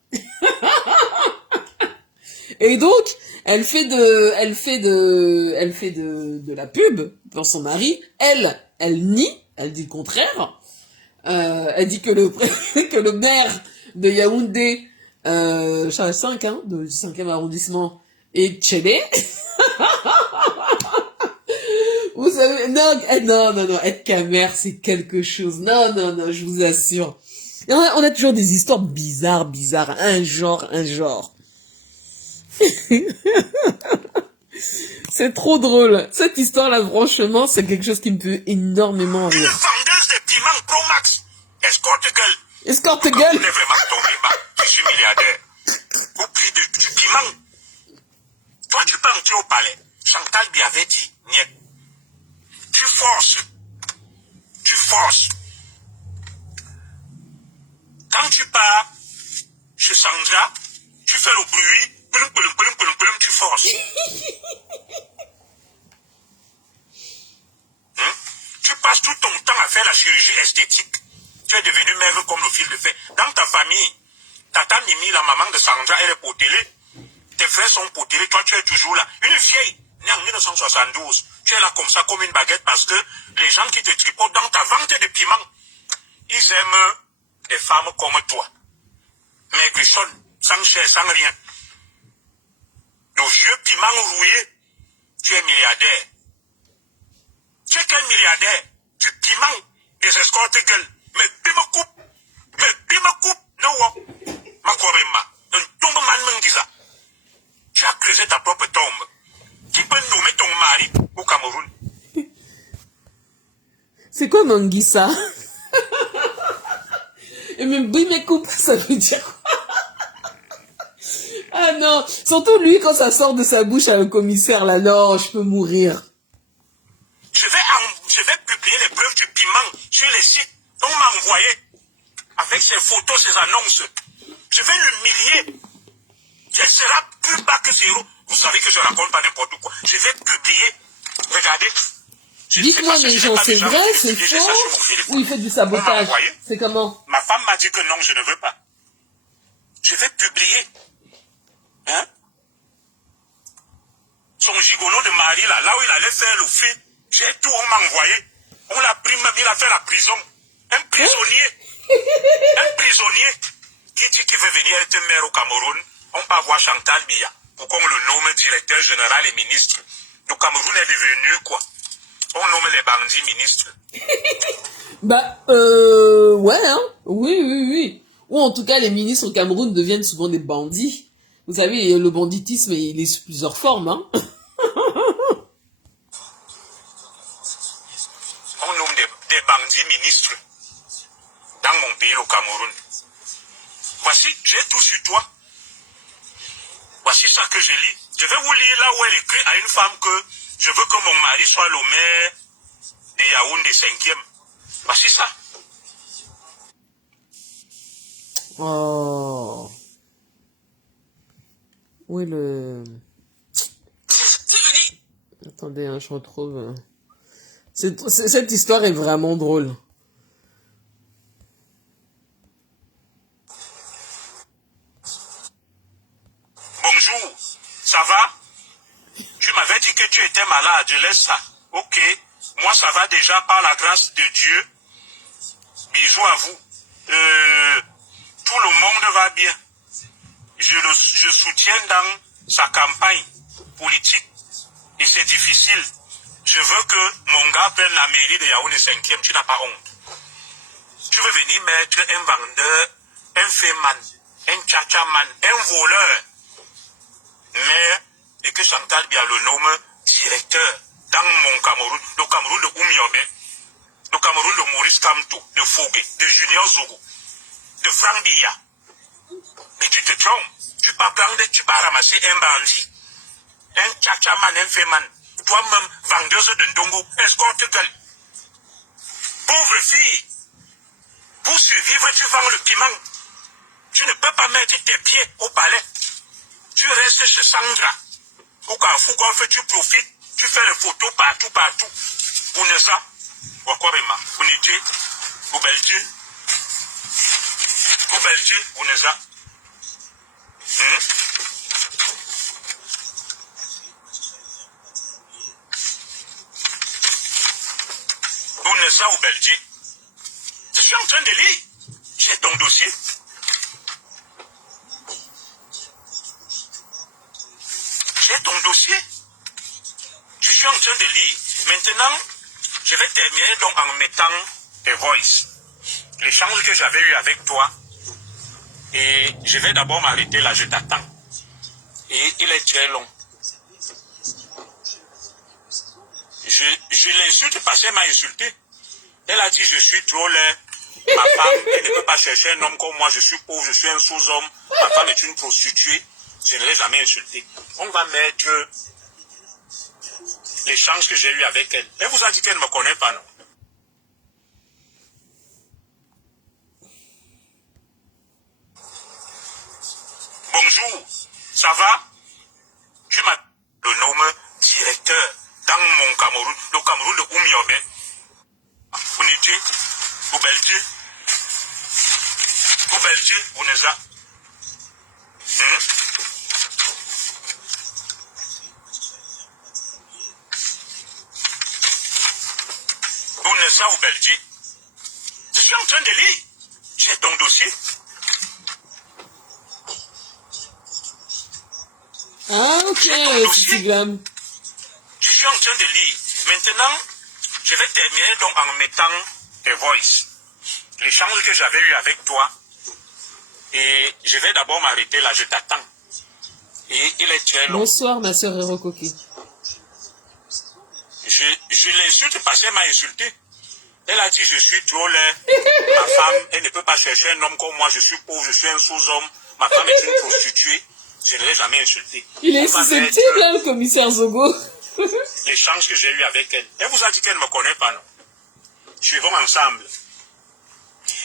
Et donc, elle fait de la pub pour son mari. Elle nie, elle dit le contraire. Elle dit que le maire de Yaoundé, 5, hein, du 5e arrondissement, est Tchélé. Vous savez, non, être camère, c'est quelque chose. Non, je vous assure. Et on a toujours des histoires bizarres, un genre. C'est trop drôle. Cette histoire-là, franchement, c'est quelque chose qui me fait énormément rire. Une vendeuse de piment Pro Max. Escorte girl. Escorte girl. On est vraiment tombé bas. Je suis milliardaire. Au prix du piment. Toi, tu peux entrer au palais. Chantal lui avait dit, niet. Tu forces. Quand tu pars chez Sandra, tu fais le bruit, tu forces. Tu passes tout ton temps à faire la chirurgie esthétique. Tu es devenu maigre comme le fil de fer. Dans ta famille, Tata Mimi, la maman de Sandra, elle est potelée. Tes frères sont potelés, toi tu es toujours là. Une vieille, née en 1972. Tu es là comme ça, comme une baguette, parce que les gens qui te tripotent dans ta vente de piment, ils aiment des femmes comme toi. Maigrichonne, sans chair, sans rien. Le vieux piment rouillé, tu es milliardaire. Tu es quel milliardaire? Du piment, des escortes gueules. Mais bima coupe, non, ma korema, un tombe man mengiza. Tu as creusé ta propre tombe. Qui peut nommer ton mari au Cameroun? C'est quoi Mangissa? Et même bime coupe, ça veut dire quoi? Ah non, surtout lui quand ça sort de sa bouche à un commissaire là, non, je peux mourir. Je vais publier les preuves du piment sur les sites. On m'a envoyé avec ses photos, ses annonces. Je vais l'humilier. Elle sera plus bas que zéro. Vous savez que je raconte pas n'importe quoi. Je vais publier. Regardez. Dites-moi les gens, c'est vrai, c'est faux, ou il fait du sabotage? C'est comment? Ma femme m'a dit que non, je ne veux pas. Je vais publier. Hein? Son gigolo de mari, là où il allait faire le fait, j'ai tout, on m'a envoyé. On l'a pris, même il a fait la prison. Un prisonnier. Un prisonnier qui dit qu'il veut venir être maire au Cameroun, on peut voir Chantal Biya pour qu'on le nomme directeur général et ministre. Le Cameroun est devenu quoi? On nomme les bandits ministres. Bah, ouais, hein. Oui, oui, oui. Ou en tout cas, les ministres au Cameroun deviennent souvent des bandits. Vous savez, le banditisme, il est sous plusieurs formes, hein. On nomme des bandits ministres dans mon pays, le Cameroun. Voici, j'ai tout sur toi. Voici ça que je lis. Je vais vous lire là où elle écrit à une femme que je veux que mon mari soit le maire de Yaoundé 5e. Voici ça. Oh. Où est le... Attendez, hein, je retrouve... Cette histoire est vraiment drôle. Bonjour, ça va? Tu m'avais dit que tu étais malade, je laisse ça. Ok, moi ça va déjà par la grâce de Dieu. Bisous à vous. Tout le monde va bien. Je soutiens dans sa campagne politique et c'est difficile. Je veux que mon gars prenne la mairie de Yaoundé 5e, tu n'as pas honte. Tu veux venir mettre un vendeur, un féman, un tchatchaman, un voleur, maire, et que Chantal Biya le nomme directeur dans mon Cameroun, le Cameroun de Oumyobé, le Cameroun de Maurice Kamto, de Fogué, de Junior Zogo, de Franck Biya. Mais tu te trompes, tu vas ramasser un bandit, un tchatchaman, un féman, toi-même vendeuse de ndongo, escorte gueule. Pauvre fille, pour survivre, tu vends le piment. Tu ne peux pas mettre tes pieds au palais. Tu restes chez Sandra. Au Carrefour, quand tu profites, tu fais les photos partout, partout. Uneza, Wakwabema, Unidje, Ubelje, Uneza. Uneza, Ubelje. Je suis en train de lire. J'ai ton dossier. J'ai ton dossier. Je suis en train de lire. Maintenant, je vais terminer donc en mettant tes voices. L'échange que j'avais eu avec toi. Et je vais d'abord m'arrêter là, je t'attends. Et il est très long. Je l'insulte parce qu'elle m'a insulté. Elle a dit je suis trop laid. Ma femme, elle ne peut pas chercher un homme comme moi, je suis pauvre, je suis un sous-homme. Ma femme est une prostituée. Je ne l'ai jamais insultée. On va mettre l'échange que j'ai eu avec elle. Elle vous a dit qu'elle ne me connaît pas, non? Bonjour, ça va? Tu m'as le nomme directeur dans mon Cameroun, le Cameroun de Oumyobé. Unidje, Ubelje, Uneza. Uneza Ubelje. Je suis en train de lire. J'ai ton dossier. Ah, ok, c'est Glam. Je suis en train de lire. Maintenant, je vais terminer donc en mettant tes voices. L'échange que j'avais eu avec toi. Et je vais d'abord m'arrêter là, je t'attends. Et il est très long. Bonsoir, ma sœur Hérocoquille. Je l'insulte parce qu'elle m'a insulté. Elle a dit je suis trop laid. Ma femme, elle ne peut pas chercher un homme comme moi, je suis pauvre, je suis un sous-homme. Ma femme est une prostituée. Je ne l'ai jamais insultée. Il est susceptible, hein, le commissaire Zogo. L'échange que j'ai eu avec elle. Elle vous a dit qu'elle ne me connaît pas, non? Suivons ensemble.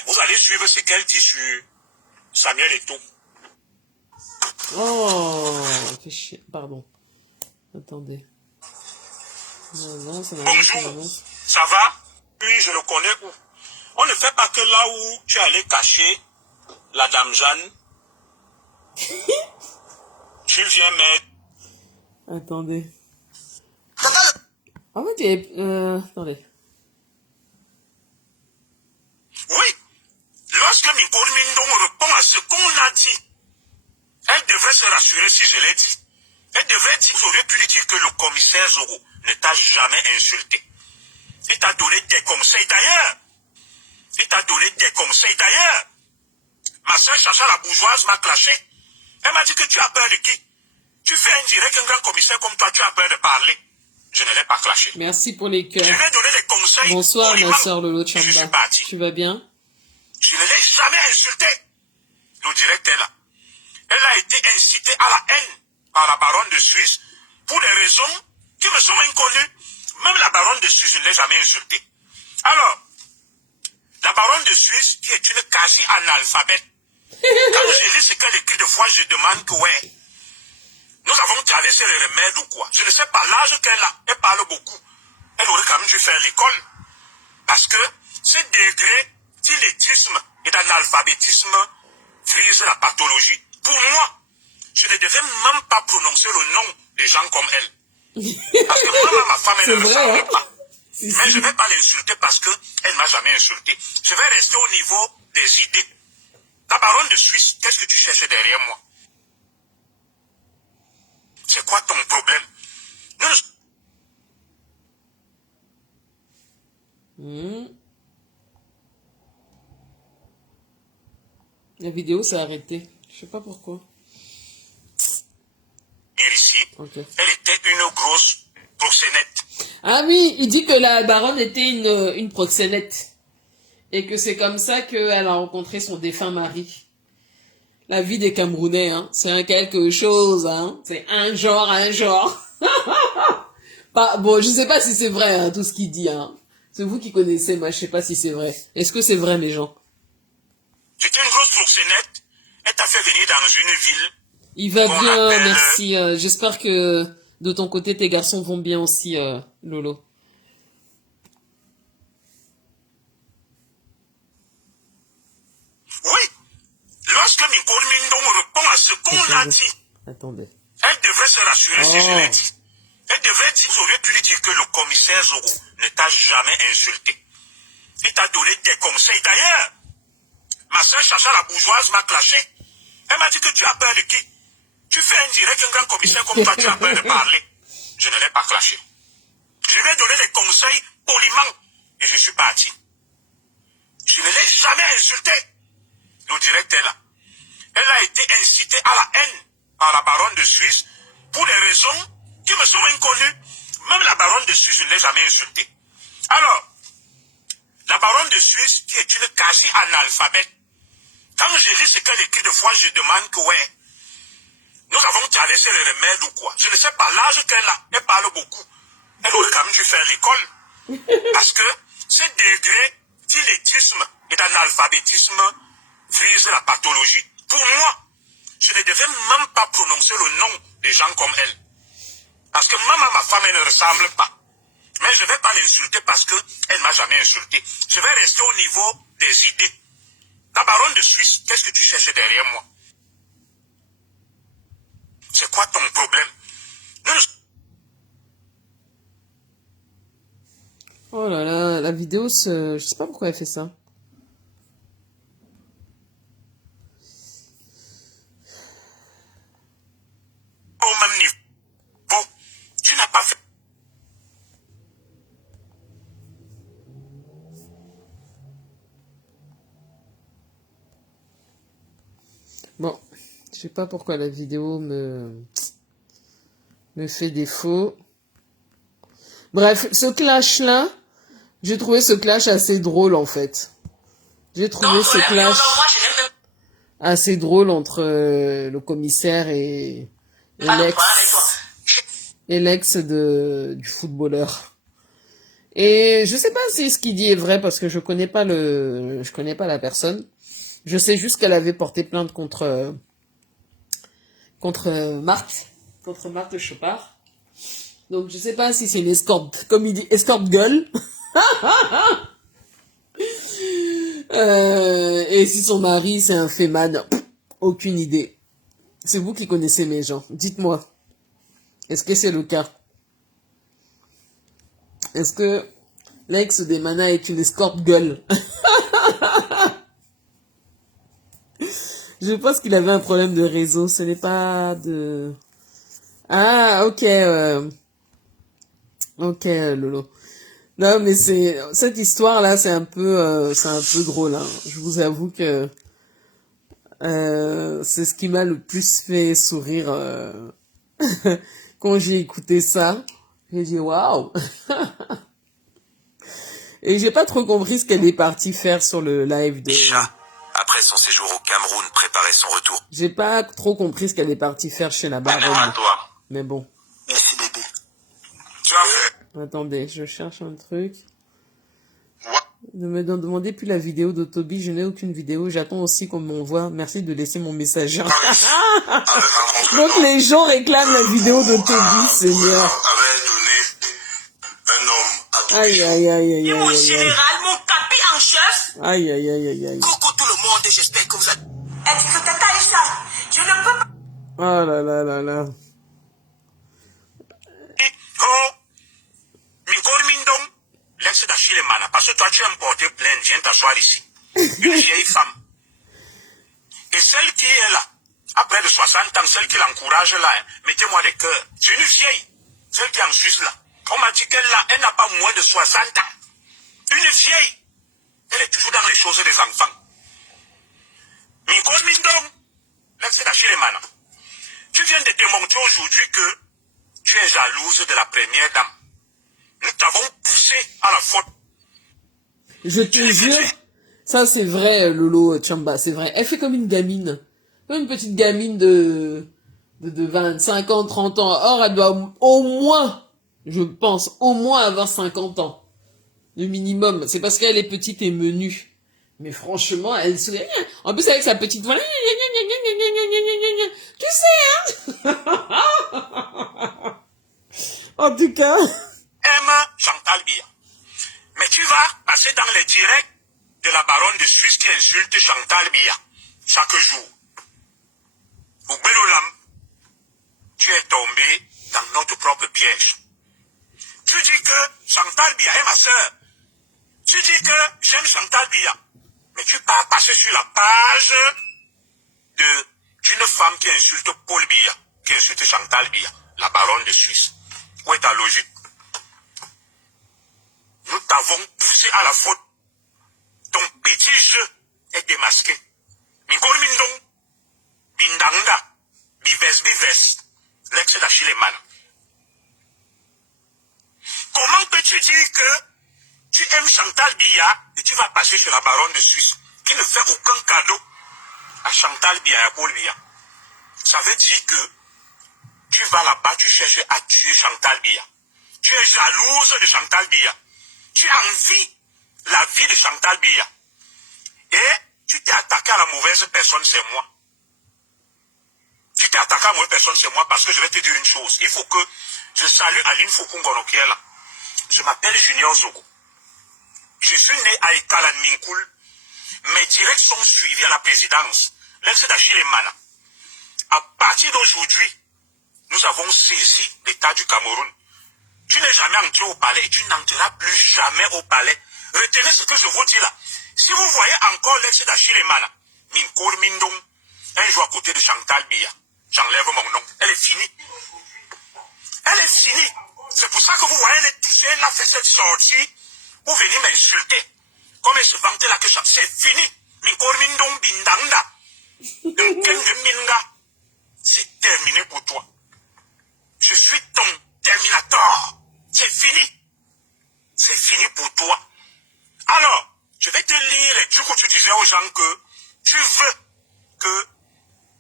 Vous allez suivre ce qu'elle dit sur Samuel Eto'o. Oh, fais chier. Pardon. Attendez. Non, c'est normal, Bonjour, ça va? Oui, je le connais où? On ne fait pas que là où tu es allé cacher la dame Jeanne. Tu viens mettre... Attendez. En fait, attendez. Oui, si je l'ai dit. Elle devrait dire, vous auriez pu lui dire que le commissaire Zoro ne t'a jamais insulté. Il t'a donné des conseils d'ailleurs. Il t'a donné des conseils d'ailleurs. Ma soeur Chacha la bourgeoise m'a clashé. Elle m'a dit que tu as peur de qui? Tu fais un direct, un grand commissaire comme toi, tu as peur de parler. Je ne l'ai pas clashé. Merci pour les Je cœurs. lui ai donné des conseils. Bonsoir, ma poliment. soeur Lolo Et je suis Chamba. parti. Tu vas bien? Je ne l'ai jamais insulté. Le direct est là. Elle a été incitée à la haine par la baronne de Suisse pour des raisons qui me sont inconnues. Même la baronne de Suisse, je ne l'ai jamais insultée. Alors, la baronne de Suisse, qui est une quasi-analphabète, quand je lis ce qu'elle écrit, de fois, je demande que, ouais, nous avons traversé les remèdes ou quoi. Je ne sais pas l'âge qu'elle a. Elle parle beaucoup. Elle aurait quand même dû faire l'école. Parce que ce degré d'illetrisme et d'analphabétisme frise la pathologie. Pour moi, je ne devais même pas prononcer le nom des gens comme elle. Parce que moi, ma femme, elle ne vrai, ressemble hein? pas. Mais je ne vais pas l'insulter parce qu'elle ne m'a jamais insulté. Je vais rester au niveau des idées. La baronne de Suisse, qu'est-ce que tu cherches derrière moi? C'est quoi ton problème? La vidéo s'est arrêtée. Je sais pas pourquoi. Ici, Ok. elle était une grosse proxénète. Ah oui, il dit que la baronne était une proxénète. Et que c'est comme ça qu'elle a rencontré son défunt mari. La vie des Camerounais, hein. C'est un quelque chose, hein. C'est un genre, un genre. Pas, bon, je sais pas si c'est vrai, hein, tout ce qu'il dit, hein. C'est vous qui connaissez, moi, je sais pas si c'est vrai. Est-ce que c'est vrai, mes gens? C'était une grosse proxénète. Elle t'a fait venir dans une ville. Il va Qu'on bien, appelle- merci. J'espère que de ton côté, tes garçons vont bien aussi, Lolo. Oui. Lorsque Mikori Mindong répond à ce qu'on a dit, Attendez. elle devrait se rassurer si je Oh. l'ai dit. Elle devrait dire, vous auriez pu lui dire que le commissaire Zoro ne t'a jamais insulté. Il t'a donné des conseils d'ailleurs. Ma soeur Chacha la bourgeoise m'a clashé. Elle m'a dit que tu as peur de qui? Tu fais un direct, un grand commissaire comme toi, tu as peur de parler. Je ne l'ai pas clashé. Je lui ai donné des conseils poliment et je suis parti. Je ne l'ai jamais insulté. Le direct est là. Elle a été incitée à la haine par la baronne de Suisse pour des raisons qui me sont inconnues. Même la baronne de Suisse, je ne l'ai jamais insultée. Alors, la baronne de Suisse, qui est une quasi-analphabète, quand je lis ce qu'elle écrit, de fois, je demande que, ouais, nous avons traversé les remèdes ou quoi. Je ne sais pas l'âge qu'elle a. Elle parle beaucoup. Elle aurait quand même dû faire l'école. Parce que ce degré d'illetrisme et d'analphabétisme frise la pathologie. Pour moi, je ne devais même pas prononcer le nom des gens comme elle. Parce que même à ma femme, elle ne ressemble pas. Mais je ne vais pas l'insulter parce qu'elle ne m'a jamais insulté. Je vais rester au niveau des idées. La baronne de Suisse, qu'est-ce que tu cherches derrière moi? C'est quoi ton problème? Oh là là, la vidéo je sais pas pourquoi elle fait ça. Au même niveau, tu n'as pas fait. Bon, je sais pas pourquoi la vidéo me fait défaut. Bref, ce clash-là, j'ai trouvé ce clash assez drôle, en fait. J'ai trouvé ce clash assez drôle entre le commissaire et l'ex du footballeur. Et je sais pas si ce qu'il dit est vrai parce que je connais pas la personne. Je sais juste qu'elle avait porté plainte contre Marthe Chopard. Donc je sais pas si c'est une escorte, comme il dit, escorte gueule. Et si son mari c'est un féman, aucune idée. C'est vous qui connaissez mes gens. Dites-moi, est-ce que c'est le cas? Est-ce que l'ex des Mana est une escorte gueule? Je pense qu'il avait un problème de réseau. Ce n'est pas de... Ah, ok. Ok, Lolo. Non, mais cette histoire-là, c'est un peu drôle. Hein. Je vous avoue que c'est ce qui m'a le plus fait sourire quand j'ai écouté ça. J'ai dit waouh. Et j'ai pas trop compris ce qu'elle est partie faire sur le live de... Isha, après son séjour au Cameroun, préparait son retour. J'ai pas trop compris ce qu'elle est partie faire chez la À baronne. toi. Mais bon. Merci bébé. Tu as fait. Attendez, je cherche un truc. Ouais. Ne me demandez plus la vidéo d'Otobi, je n'ai aucune vidéo. J'attends aussi qu'on m'envoie. Merci de laisser mon message. Avec un Donc les gens réclament la vidéo d'Otobi, Seigneur. avait donné un homme à tout Aïe, aïe, aïe, aïe, Mon aïe, aïe. général, mon capi en chef. Aïe, aïe, aïe, aïe, aïe. Coucou tout le monde, j'espère que vous êtes... Ex-Tata Taïcha, je ne peux pas... Oh là là là là. Oh, Mikor Mindong, l'ex d'Achille Mana, parce que toi tu aimes porter plainte, viens t'asseoir ici. Une vieille femme. Et celle qui est là, à près de 60 ans, celle qui l'encourage là, hein, mettez-moi des cœurs. C'est une vieille, celle qui est en Suisse là. On m'a dit qu'elle là, elle n'a pas moins de 60 ans. Une vieille. Elle est toujours dans les choses des enfants. Mikor Mindong, l'ex d'Achille Mana. Tu viens de démontrer aujourd'hui que tu es jalouse de la première dame. Nous t'avons poussé à la faute. Je te jure, ça c'est vrai, Lolo Chamba, c'est vrai. Elle fait comme une gamine. Comme une petite gamine de 25 ans, 30 ans. Or, elle doit au moins, je pense, au moins avoir 50 ans. Le minimum. C'est parce qu'elle est petite et menue. Mais franchement, elle se... En plus, avec sa petite voix... Tu sais, hein. En tout cas... Emma Chantal Biya. Mais tu vas passer dans les directs de la baronne de Suisse qui insulte Chantal Biya chaque jour. Au Belolam, tu es tombé dans notre propre piège. Tu dis que Chantal Biya est ma sœur. Tu dis que j'aime Chantal Biya. Mais tu pars passer sur la page d'une femme qui insulte Paul Biya, qui insulte Chantal Biya, la baronne de Suisse. Où est ta logique? Nous t'avons poussé à la faute. Ton petit jeu est démasqué. Mikor Mindong, Bindanga, Bives, l'ex d'Achille Mana. Comment peux-tu dire que tu aimes Chantal Biya et tu vas passer chez la baronne de Suisse qui ne fait aucun cadeau à Chantal Biya et à Paul Biya? Ça veut dire que tu vas là-bas, tu cherches à tuer Chantal Biya. Tu es jalouse de Chantal Biya. Tu envies la vie de Chantal Biya. Et tu t'es attaqué à la mauvaise personne, c'est moi. Tu t'es attaqué à la mauvaise personne, c'est moi, parce que je vais te dire une chose. Il faut que je salue Aline Foukungono qui est là. Je m'appelle Junior Zogo. Je suis né à Italan Minkoul. Mes directs sont suivis à la présidence. L'ex d'Achille Mana. À partir d'aujourd'hui, nous avons saisi l'État du Cameroun. Tu n'es jamais entré au palais et tu n'entreras plus jamais au palais. Retenez ce que je vous dis là. Si vous voyez encore l'ex d'Achille Mana, Minkor Mindong, un jour à côté de Chantal Biya, j'enlève mon nom. Elle est finie. Elle est finie. C'est pour ça que vous voyez les toucher, elle a fait cette sortie pour venir m'insulter. Comme elle se vantait là que c'est fini. Minkor Mindong Bindanga. C'est terminé pour toi. Je suis ton Terminator. C'est fini. C'est fini pour toi. Alors, je vais te lire les trucs où tu disais aux gens que tu veux que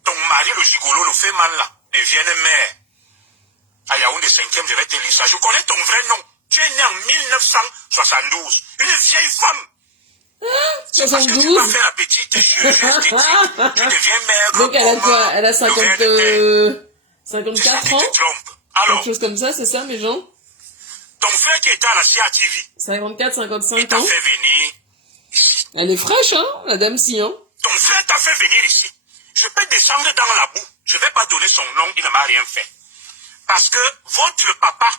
ton mari, le gigolo, le féman là, devienne maire. À Yaoundé 5e, je vais te lire ça. Je connais ton vrai nom. Tu es né en 1972. Une vieille femme. C'est parce que tu m'as fait la petite chirurgie esthétique. Tu deviens maire. Donc elle a quoi? Elle a 54 ans? Tu te trompes. Alors, Quelque chose comme ça, c'est ça, mes gens? ton frère qui était à la CATV, 54, 55 il t'a ans? fait venir ici. Elle est fraîche, hein, la dame si, hein? Ton frère t'a fait venir ici. Je peux descendre dans la boue. Je ne vais pas donner son nom, il ne m'a rien fait. Parce que votre papa,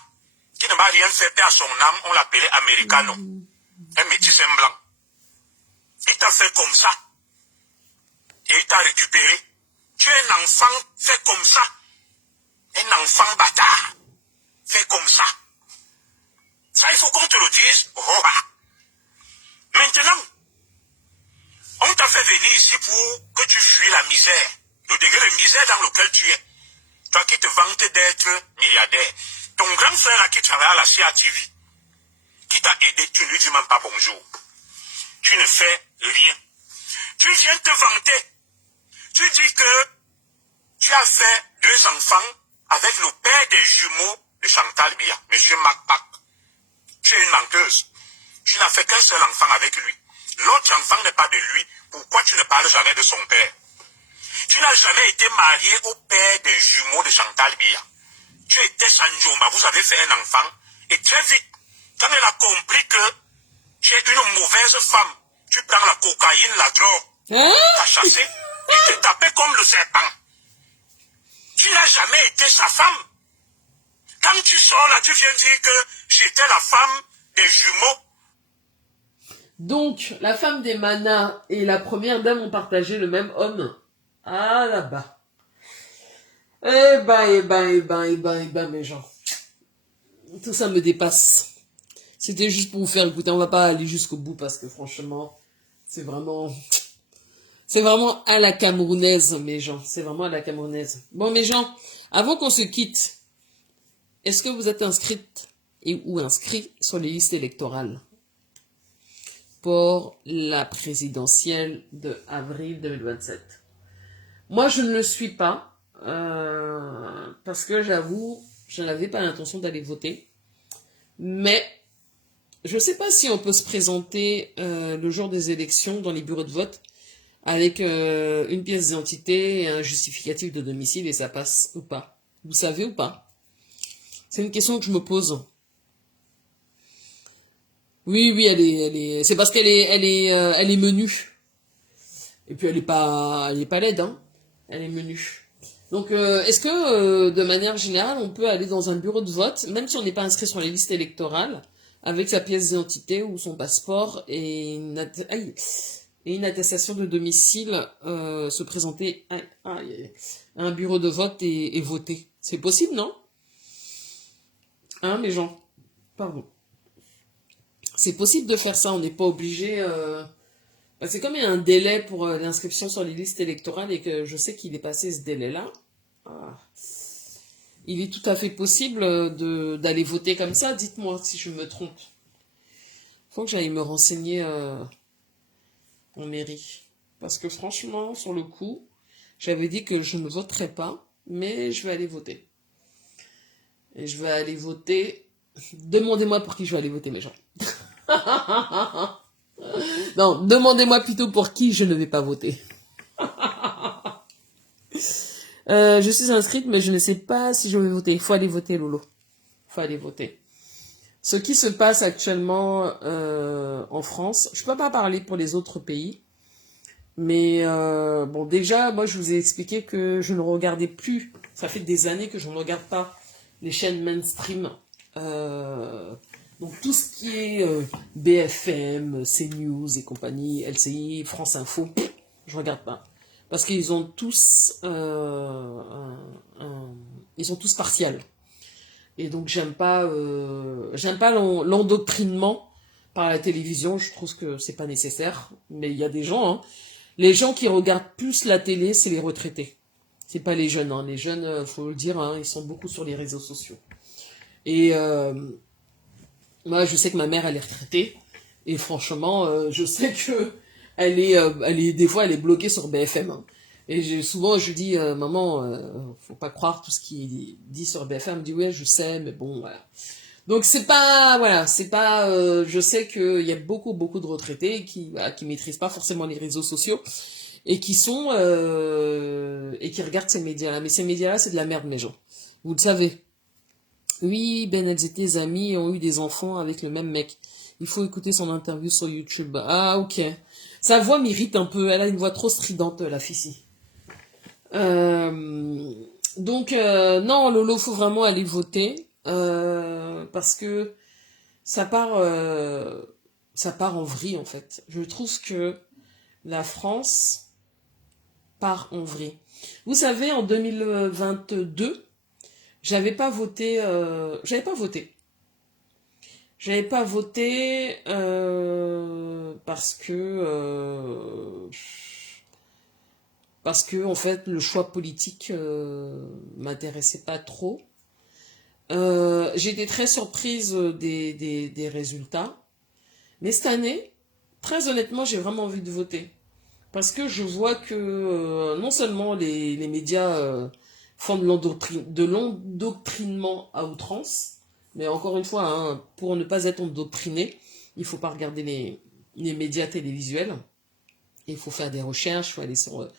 qui ne m'a rien fait, paix à son âme, on l'appelait Americano. Un métis blanc. Il t'a fait comme ça. et il t'a récupéré. Tu es un enfant fait comme ça. Un enfant bâtard. Fait comme ça. Ça, il faut qu'on te le dise. Oh, ah. Maintenant, on t'a fait venir ici pour que tu fuis la misère. Le degré de misère dans lequel tu es. Toi qui te vantes d'être milliardaire. Ton grand frère là qui travaille à la CATV, qui t'a aidé, tu ne lui dis même pas bonjour. Tu ne fais rien. Tu viens te vanter. Tu dis que tu as fait 2 enfants avec le père des jumeaux de Chantal Biya, Monsieur Macpac. Tu es une menteuse. Tu n'as fait qu'un seul enfant avec lui. L'autre enfant n'est pas de lui. Pourquoi tu ne parles jamais de son père? Tu n'as jamais été marié au père des jumeaux de Chantal Biya. Tu étais Sanjoma, vous avez fait un enfant. Et très vite, quand elle a compris que tu es une mauvaise femme, tu prends la cocaïne, la drogue, t'as chassé et t'es tapé comme le serpent. Tu n'as jamais été sa femme. Quand tu sors là, tu viens dire que j'étais la femme des jumeaux. Donc, la femme des Manas et la première dame ont partagé le même homme. Ah, là-bas. Eh ben, mes gens. Tout ça me dépasse. C'était juste pour vous faire écouter. On va pas aller jusqu'au bout parce que franchement, c'est vraiment à la camerounaise, mes gens. C'est vraiment à la camerounaise. Bon, mes gens, avant qu'on se quitte, est-ce que vous êtes inscrites ou inscrits sur les listes électorales pour la présidentielle de avril 2027? Moi, je ne le suis pas. Parce que j'avoue, je n'avais pas l'intention d'aller voter. Mais je ne sais pas si on peut se présenter le jour des élections dans les bureaux de vote avec une pièce d'identité et un justificatif de domicile et ça passe ou pas. Vous savez ou pas? C'est une question que je me pose. Oui, elle est. C'est parce qu'elle est menue. Et puis elle est pas laide, hein. Elle est menue. Donc, est-ce que, de manière générale, on peut aller dans un bureau de vote, même si on n'est pas inscrit sur les listes électorales, avec sa pièce d'identité ou son passeport et une attestation de domicile, se présenter à un bureau de vote et voter? C'est possible, non? Hein, les gens? Pardon. C'est possible de faire ça, on n'est pas obligé... C'est comme il y a un délai pour l'inscription sur les listes électorales et que je sais qu'il est passé ce délai-là. Il est tout à fait possible d'aller voter comme ça. Dites-moi si je me trompe. Faut que j'aille me renseigner en mairie. Parce que franchement, sur le coup, j'avais dit que je ne voterais pas, mais je vais aller voter. Et je vais aller voter... Demandez-moi pour qui je vais aller voter, mes gens. Non, demandez-moi plutôt pour qui je ne vais pas voter. Je suis inscrite, mais je ne sais pas si je vais voter. Il faut aller voter, Lolo. Il faut aller voter. Ce qui se passe actuellement en France, je ne peux pas parler pour les autres pays, mais bon, déjà, moi, je vous ai expliqué que je ne regardais plus, ça fait des années que je ne regarde pas les chaînes mainstream, donc tout ce qui est BFM, CNews et compagnie, LCI, France Info, je regarde pas. Parce qu'ils ont tous ils sont tous partiels. Et donc j'aime pas l'endoctrinement par la télévision, je trouve que c'est pas nécessaire. Mais il y a des gens, hein, les gens qui regardent plus la télé, c'est les retraités. C'est pas les jeunes, hein. Les jeunes, faut le dire, hein, ils sont beaucoup sur les réseaux sociaux. Et moi, je sais que ma mère, elle est retraitée. Et franchement, je sais que des fois, elle est bloquée sur BFM. Hein. Et souvent, je dis, maman, faut pas croire tout ce qui est dit sur BFM. Elle me dit, ouais, je sais, mais bon, voilà. Donc, c'est pas, je sais qu'il y a beaucoup de retraités qui maîtrisent pas forcément les réseaux sociaux et qui regardent ces médias-là. Mais ces médias-là, c'est de la merde, mes gens. Vous le savez. Oui, Ben, elles étaient amies et ont eu des enfants avec le même mec. Il faut écouter son interview sur YouTube. Ah, ok. Sa voix m'irrite un peu. Elle a une voix trop stridente, la fille. Donc, non, Lolo, faut vraiment aller voter. Parce que ça part en vrille, en fait. Je trouve que la France part en vrille. Vous savez, en 2022, j'avais pas voté. J'avais pas voté parce que en fait le choix politique m'intéressait pas trop. J'ai été très surprise des résultats, mais cette année, très honnêtement, j'ai vraiment envie de voter parce que je vois que non seulement les médias font de l'endoctrinement à outrance, mais encore une fois, hein, pour ne pas être endoctriné, il faut pas regarder les médias télévisuels. Il faut faire des recherches, il faut aller sur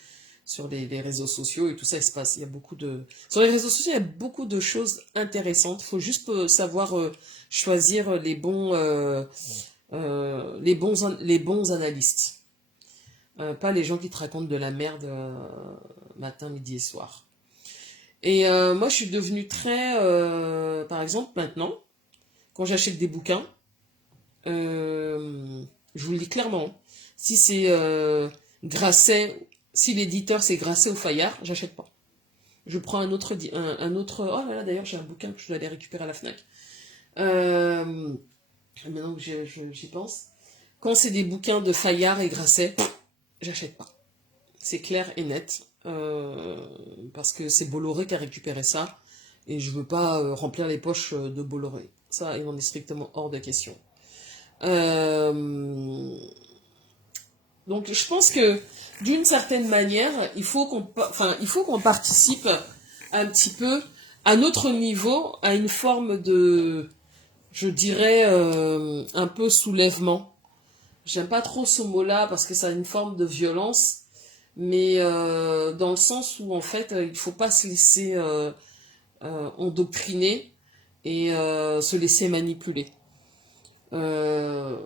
les réseaux sociaux et tout ça, il se passe. Il y a sur les réseaux sociaux, il y a beaucoup de choses intéressantes. Il faut juste savoir choisir les bons analystes. Pas les gens qui te racontent de la merde matin, midi et soir. Et moi, je suis devenue très... par exemple, maintenant, quand j'achète des bouquins, je vous le dis clairement, si c'est Grasset, si l'éditeur c'est Grasset ou Fayard, j'achète pas. Je prends un autre... Oh là là, d'ailleurs, j'ai un bouquin que je dois aller récupérer à la FNAC. Maintenant que j'y pense. Quand c'est des bouquins de Fayard et Grasset, j'achète pas. C'est clair et net. Parce que c'est Bolloré qui a récupéré ça et je veux pas remplir les poches de Bolloré. Ça, il en est strictement hors de question. Donc, je pense que d'une certaine manière, il faut qu'on participe un petit peu à notre niveau à une forme de, je dirais, un peu soulèvement. J'aime pas trop ce mot-là parce que ça a une forme de violence. Mais dans le sens où en fait il faut pas se laisser endoctriner et se laisser manipuler. Moi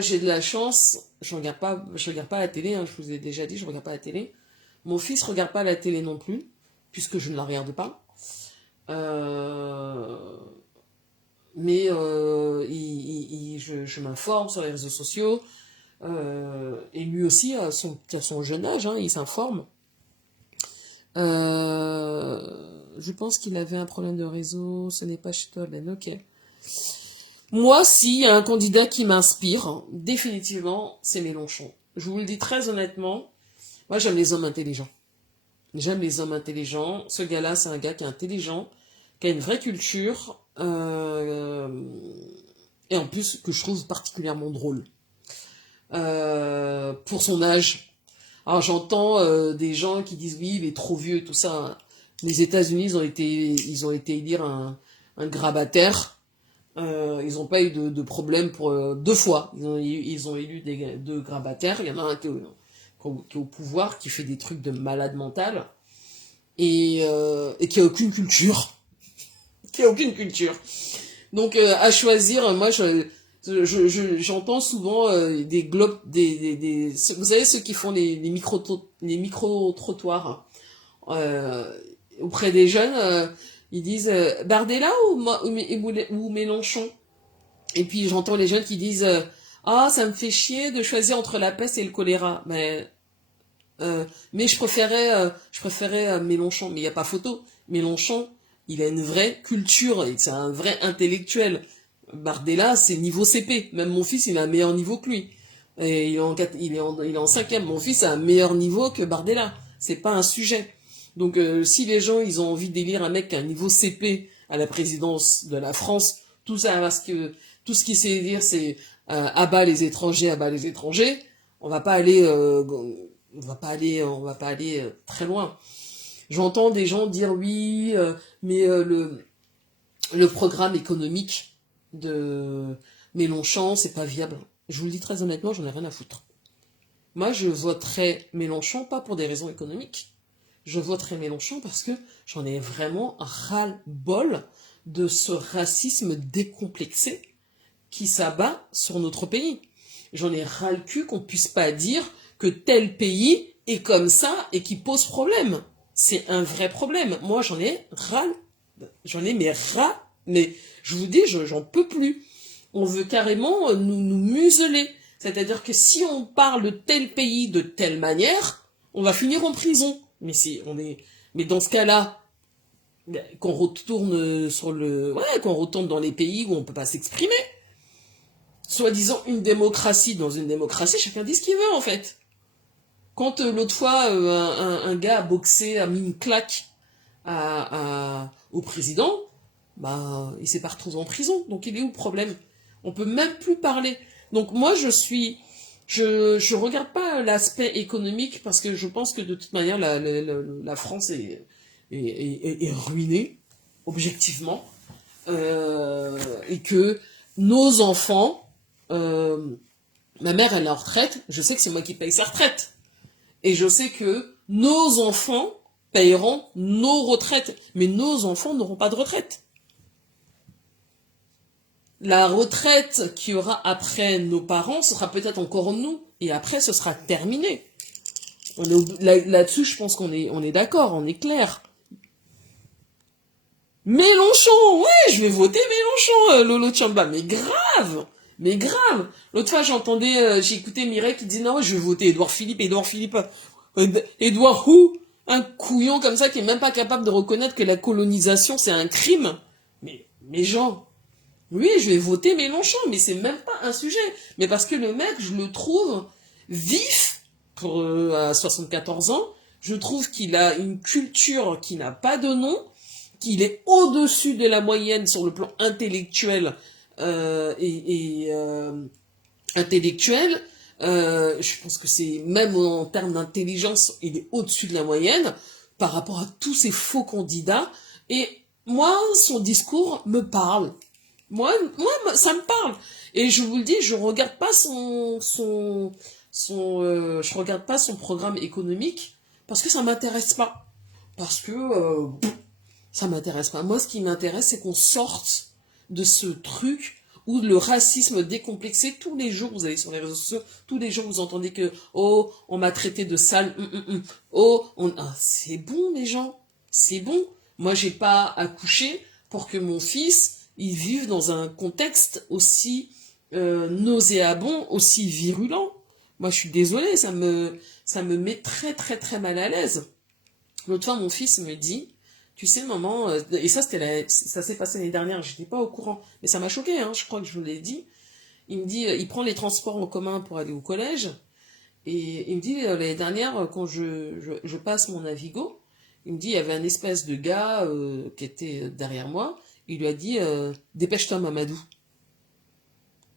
j'ai de la chance, je regarde pas la télé, hein, je vous ai déjà dit, je regarde pas la télé. Mon fils regarde pas la télé non plus, puisque je ne la regarde pas. Mais je m'informe sur les réseaux sociaux. Et lui aussi, à son jeune âge, hein, il s'informe. Je pense qu'il avait un problème de réseau, ce n'est pas chez toi, Ben, ok. Moi, s'il y a un candidat qui m'inspire, définitivement, c'est Mélenchon. Je vous le dis très honnêtement, moi j'aime les hommes intelligents. J'aime les hommes intelligents. Ce gars-là, c'est un gars qui est intelligent, qui a une vraie culture, et en plus que je trouve particulièrement drôle. Pour son âge. Alors j'entends des gens qui disent oui, il est trop vieux et tout ça. Les États-Unis, ils ont été élire un grabataire. Ils n'ont pas eu de problème pour 2 fois. Ils ont élu deux grabataires. Il y en a un qui est au pouvoir, qui fait des trucs de malade mental et qui a aucune culture. Donc à choisir, moi j'entends souvent des globes, vous savez ceux qui font les micro-trottoirs auprès des jeunes, ils disent Bardella ou Mélenchon. Et puis j'entends les jeunes qui disent ça me fait chier de choisir entre la peste et le choléra. Mais je préférais Mélenchon. Mais il n'y a pas photo. Mélenchon, il a une vraie culture, c'est un vrai intellectuel. Bardella, c'est niveau CP. Même mon fils, il a un meilleur niveau que lui. Et il est en 5e. Mon fils a un meilleur niveau que Bardella. C'est pas un sujet. Donc, si les gens, ils ont envie d'élire un mec qui a un niveau CP à la présidence de la France, tout ça parce que tout ce qu'il sait dire, c'est abat les étrangers, on va pas aller très loin. J'entends des gens dire oui, mais le programme économique de Mélenchon, c'est pas viable. Je vous le dis très honnêtement, j'en ai rien à foutre. Moi, je voterai Mélenchon pas pour des raisons économiques. Je voterai Mélenchon parce que j'en ai vraiment ras-le-bol de ce racisme décomplexé qui s'abat sur notre pays. J'en ai ras le cul qu'on puisse pas dire que tel pays est comme ça et qui pose problème. C'est un vrai problème. Moi, mais je vous dis, j'en peux plus. On veut carrément nous museler. C'est-à-dire que si on parle de tel pays de telle manière, on va finir en prison. Mais dans ce cas-là, qu'on retourne qu'on retourne dans les pays où on peut pas s'exprimer. Soi-disant une démocratie, dans une démocratie, chacun dit ce qu'il veut, en fait. Quand l'autre fois, un gars a boxé, a mis une claque au président, bah, il s'est pas retrouvé en prison. Donc, il est où le problème? On peut même plus parler. Donc, moi, je regarde pas l'aspect économique parce que je pense que de toute manière, la France est ruinée, objectivement. Et que nos enfants, ma mère, elle est en retraite, je sais que c'est moi qui paye sa retraite. Et je sais que nos enfants payeront nos retraites. Mais nos enfants n'auront pas de retraite. La retraite qu'il y aura après nos parents, ce sera peut-être encore nous. Et après, ce sera terminé. Là-dessus, je pense qu'on est d'accord, on est clair. Mélenchon, ouais, je vais voter Mélenchon, Lolo Tchamba. Mais grave. L'autre fois, j'ai écouté Mireille qui dit non, je vais voter Édouard Philippe. Édouard who? Un couillon comme ça qui est même pas capable de reconnaître que la colonisation, c'est un crime. Mais genre, oui, je vais voter Mélenchon, mais c'est même pas un sujet. Mais parce que le mec, je le trouve vif à 74 ans. Je trouve qu'il a une culture qui n'a pas de nom, qu'il est au-dessus de la moyenne sur le plan intellectuel intellectuel. Je pense que c'est, même en termes d'intelligence, il est au-dessus de la moyenne par rapport à tous ces faux candidats. Et moi, son discours me parle. Moi, ça me parle. Et je vous le dis, je regarde pas je regarde pas son programme économique parce que ça m'intéresse pas. Parce que ça m'intéresse pas. Moi, ce qui m'intéresse, c'est qu'on sorte de ce truc où le racisme décomplexé, tous les jours, vous allez sur les réseaux sociaux, tous les jours, vous entendez que, oh, on m'a traité de sale, oh, c'est bon, les gens, c'est bon. Moi, j'ai pas accouché pour que mon fils, il vive dans un contexte aussi nauséabond, aussi virulent. Moi, je suis désolée, ça me met très, très, très mal à l'aise. L'autre fois, mon fils me dit, tu sais, maman, et ça s'est passé l'année dernière, j'étais pas au courant, mais ça m'a choqué, hein, je crois que je vous l'ai dit. Il me dit, il prend les transports en commun pour aller au collège, et il me dit, l'année dernière, quand je passe mon Navigo, il me dit, il y avait un espèce de gars qui était derrière moi, il lui a dit, dépêche-toi, Mamadou.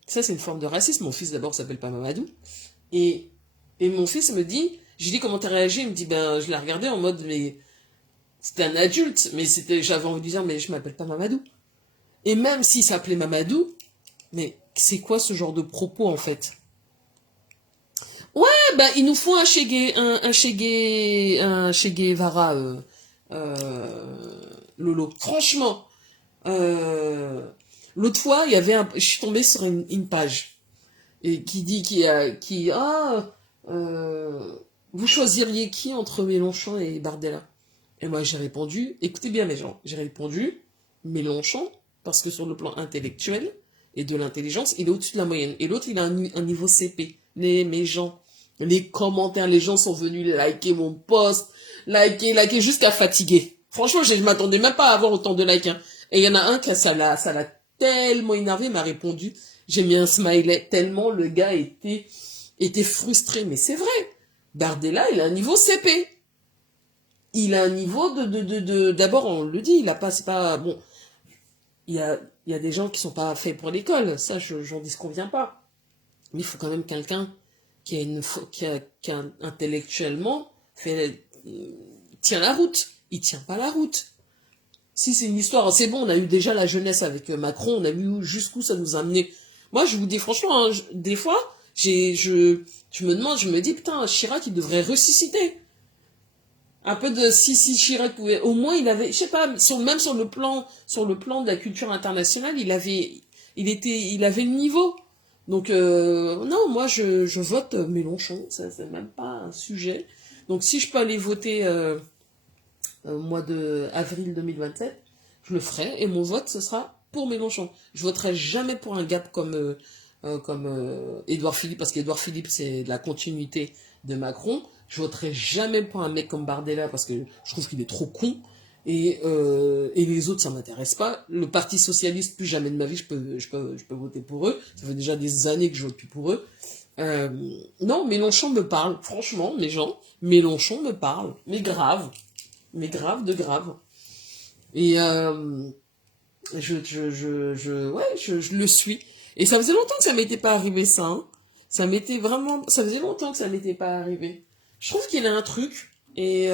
Ça, c'est une forme de racisme. Mon fils, d'abord, s'appelle pas Mamadou. Et mon fils me dit, j'ai dit, comment t'as réagi? Il me dit, ben, je l'ai regardé en mode, mais c'était un adulte, mais j'avais envie de dire, mais je m'appelle pas Mamadou. Et même s'il s'appelait Mamadou, mais c'est quoi ce genre de propos, en fait? Ouais, ben, il nous faut un Che Guevara, Lolo. Franchement, l'autre fois, je suis tombée sur une page et vous choisiriez qui entre Mélenchon et Bardella? Et moi, j'ai répondu, écoutez bien les gens, j'ai répondu Mélenchon, parce que sur le plan intellectuel et de l'intelligence, il est au-dessus de la moyenne. Et l'autre, il a un niveau CP. Mes gens, les commentaires, les gens sont venus liker mon post, liker jusqu'à fatiguer. Franchement, je m'attendais même pas à avoir autant de likes. Hein. Et il y en a un qui ça l'a tellement énervé, il m'a répondu, j'ai mis un smiley, tellement le gars était frustré. Mais c'est vrai, Bardella, il a un niveau CP. Il a un niveau d'abord, on le dit, il a pas, c'est pas, bon, il y a des gens qui sont pas faits pour l'école, ça, j'en disconviens pas. Mais il faut quand même quelqu'un qui a intellectuellement tient la route. Il tient pas la route. Si c'est une histoire, c'est bon, on a eu déjà la jeunesse avec Macron, on a vu jusqu'où ça nous a amené. Moi, je vous dis franchement, hein, des fois, je me dis, putain, Chirac, il devrait ressusciter. Un peu de si Chirac pouvait, au moins il avait, je sais pas, même sur le plan de la culture internationale, il avait le niveau. Donc non, moi je vote Mélenchon, ça c'est même pas un sujet. Donc si je peux aller voter au mois de avril 2027, je le ferai et mon vote ce sera pour Mélenchon. Je voterai jamais pour un gap comme comme Édouard Philippe, parce qu'Édouard Philippe, c'est la continuité de Macron. Je voterai jamais pour un mec comme Bardella, parce que je trouve qu'il est trop con. Et les autres, ça m'intéresse pas. Le Parti Socialiste, plus jamais de ma vie, je peux voter pour eux. Ça fait déjà des années que je vote plus pour eux. Non, Mélenchon me parle. Franchement, mes gens, Mélenchon me parle. Mais grave. Mais grave de grave. Et je le suis. Et ça faisait longtemps que ça m'était pas arrivé, ça. Hein. Ça faisait longtemps que ça m'était pas arrivé. Je trouve qu'il a un truc. Et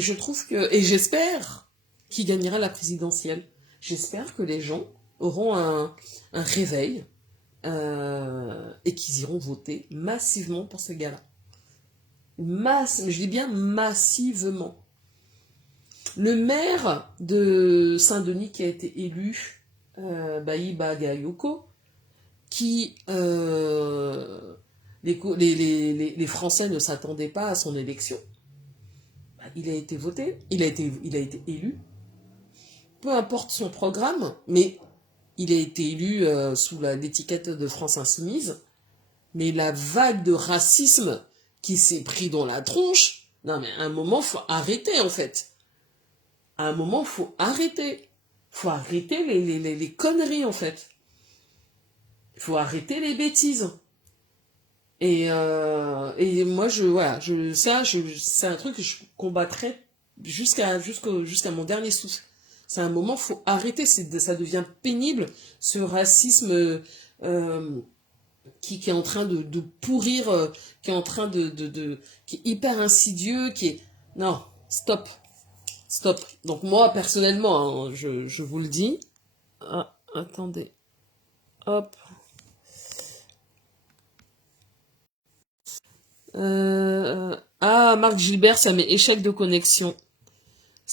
je trouve et j'espère qu'il gagnera la présidentielle. J'espère que les gens auront un réveil, et qu'ils iront voter massivement pour ce gars-là. Je dis bien massivement. Le maire de Saint-Denis qui a été élu, Bayi Bagayoko, qui les Français ne s'attendaient pas à son élection. Il a été voté, il a été élu. Peu importe son programme, mais il a été élu sous l'étiquette de France Insoumise. Mais la vague de racisme qui s'est pris dans la tronche, non mais à un moment, faut arrêter en fait. À un moment, faut arrêter. Faut arrêter les conneries en fait. Il faut arrêter les bêtises. Et moi, c'est un truc que je combattrai jusqu'à mon dernier souffle. C'est un moment, faut arrêter, ça devient pénible, ce racisme qui est en train de pourrir, qui est en train qui est hyper insidieux, non, stop. Donc moi, personnellement, hein, je vous le dis. Ah, attendez. Hop. Marc Gilbert, ça met échec de connexion.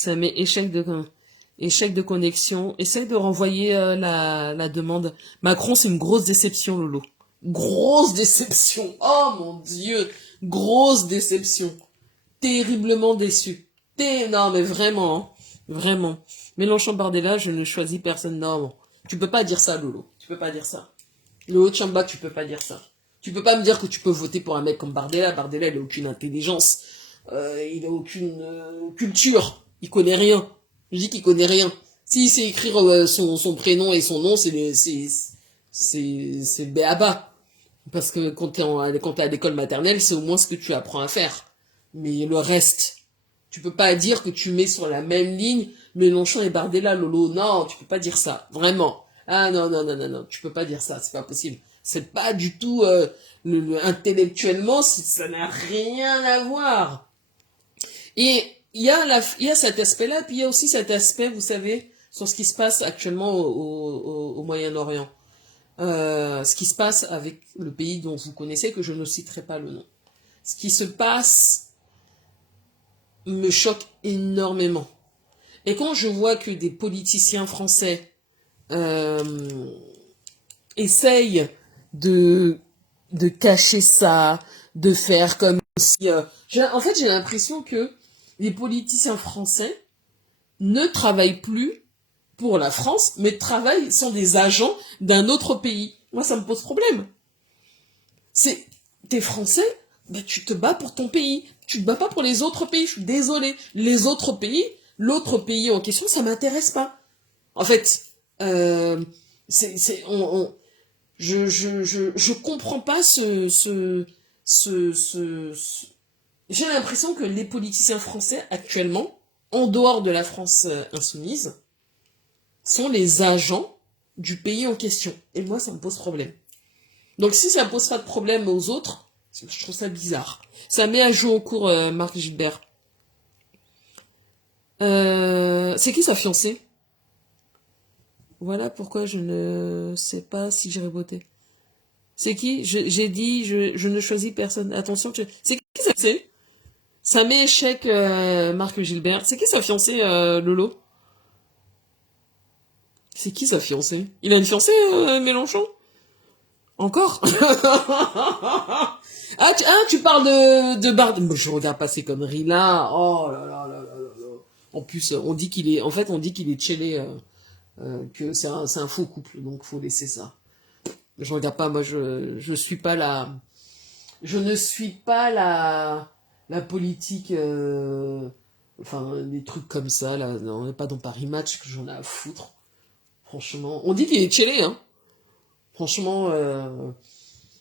Échec de connexion. Essaye de renvoyer la demande. Macron, c'est une grosse déception, Lolo. Grosse déception. Oh mon Dieu. Grosse déception. Terriblement déçu. Non, mais vraiment. Hein. Vraiment. Mélenchon Bardella, je ne choisis personne. Non, tu peux pas dire ça, Lolo. Tu peux pas dire ça. Le Haut-Chamba, tu peux pas dire ça. Tu peux pas me dire que tu peux voter pour un mec comme Bardella. Bardella, il a aucune intelligence. Il a aucune culture. Il connaît rien. Je dis qu'il connaît rien. S'il sait écrire son prénom et son nom, c'est le béaba. Parce que quand t'es à l'école maternelle, c'est au moins ce que tu apprends à faire. Mais le reste, tu peux pas dire que tu mets sur la même ligne Mélenchon et Bardella, Lolo. Non, tu peux pas dire ça. Vraiment. Ah non, tu peux pas dire ça, c'est pas possible. C'est pas du tout intellectuellement, ça n'a rien à voir. Et il y a cet aspect-là, puis il y a aussi cet aspect, vous savez, sur ce qui se passe actuellement au Moyen-Orient. Ce qui se passe avec le pays dont vous connaissez, que je ne citerai pas le nom. Ce qui se passe me choque énormément. Et quand je vois que des politiciens français essayent de cacher ça, de faire comme si... en fait, j'ai l'impression que les politiciens français ne travaillent plus pour la France, mais sont des agents d'un autre pays. Moi, ça me pose problème. T'es français, mais tu te bats pour ton pays. Tu te bats pas pour les autres pays. Je suis désolée. Les autres pays, l'autre pays en question, ça m'intéresse pas. En fait, je comprends pas j'ai l'impression que les politiciens français actuellement, en dehors de la France insoumise, sont les agents du pays en question. Et moi, ça me pose problème. Donc si ça pose pas de problème aux autres, je trouve ça bizarre. Ça met à jouer au cours Marc Gilbert. C'est qui sa fiancée? Voilà pourquoi je ne sais pas si j'irai voter. C'est qui? J'ai dit, je ne choisis personne. Attention, c'est qui sa fiancée? Ça met échec Marc Gilbert. C'est qui sa fiancée, Lolo? C'est qui sa fiancée? Il a une fiancée, Mélenchon? Encore? Tu parles de Bardella. Je regarde pas ces conneries là. Oh là là là là là. En plus, on dit qu'il est tchélé, que c'est un faux couple, donc faut laisser ça. Je regarde pas, moi, je suis pas je ne suis pas la politique, enfin, des trucs comme ça, là. Non, on n'est pas dans Paris Match, que j'en ai à foutre. Franchement. On dit qu'il est chillé, hein. Franchement,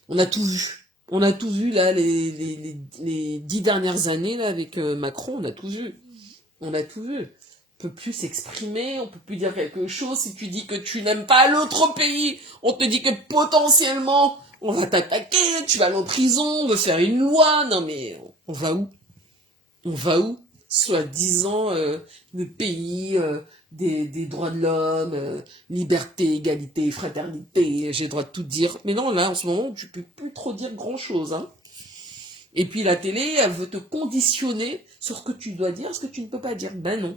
on a tout vu. On a tout vu, là, les 10 dernières années, là, avec Macron, on a tout vu. On a tout vu. On peut plus s'exprimer, on peut plus dire quelque chose. Si tu dis que tu n'aimes pas l'autre pays, on te dit que potentiellement, on va t'attaquer, tu vas aller en prison, on veut faire une loi. Non mais, on va où? On va où? Soi-disant, le pays des droits de l'homme, liberté, égalité, fraternité, j'ai le droit de tout dire. Mais non, là, en ce moment, tu peux plus trop dire grand-chose, hein. Et puis la télé, elle veut te conditionner sur ce que tu dois dire, ce que tu ne peux pas dire. Ben non.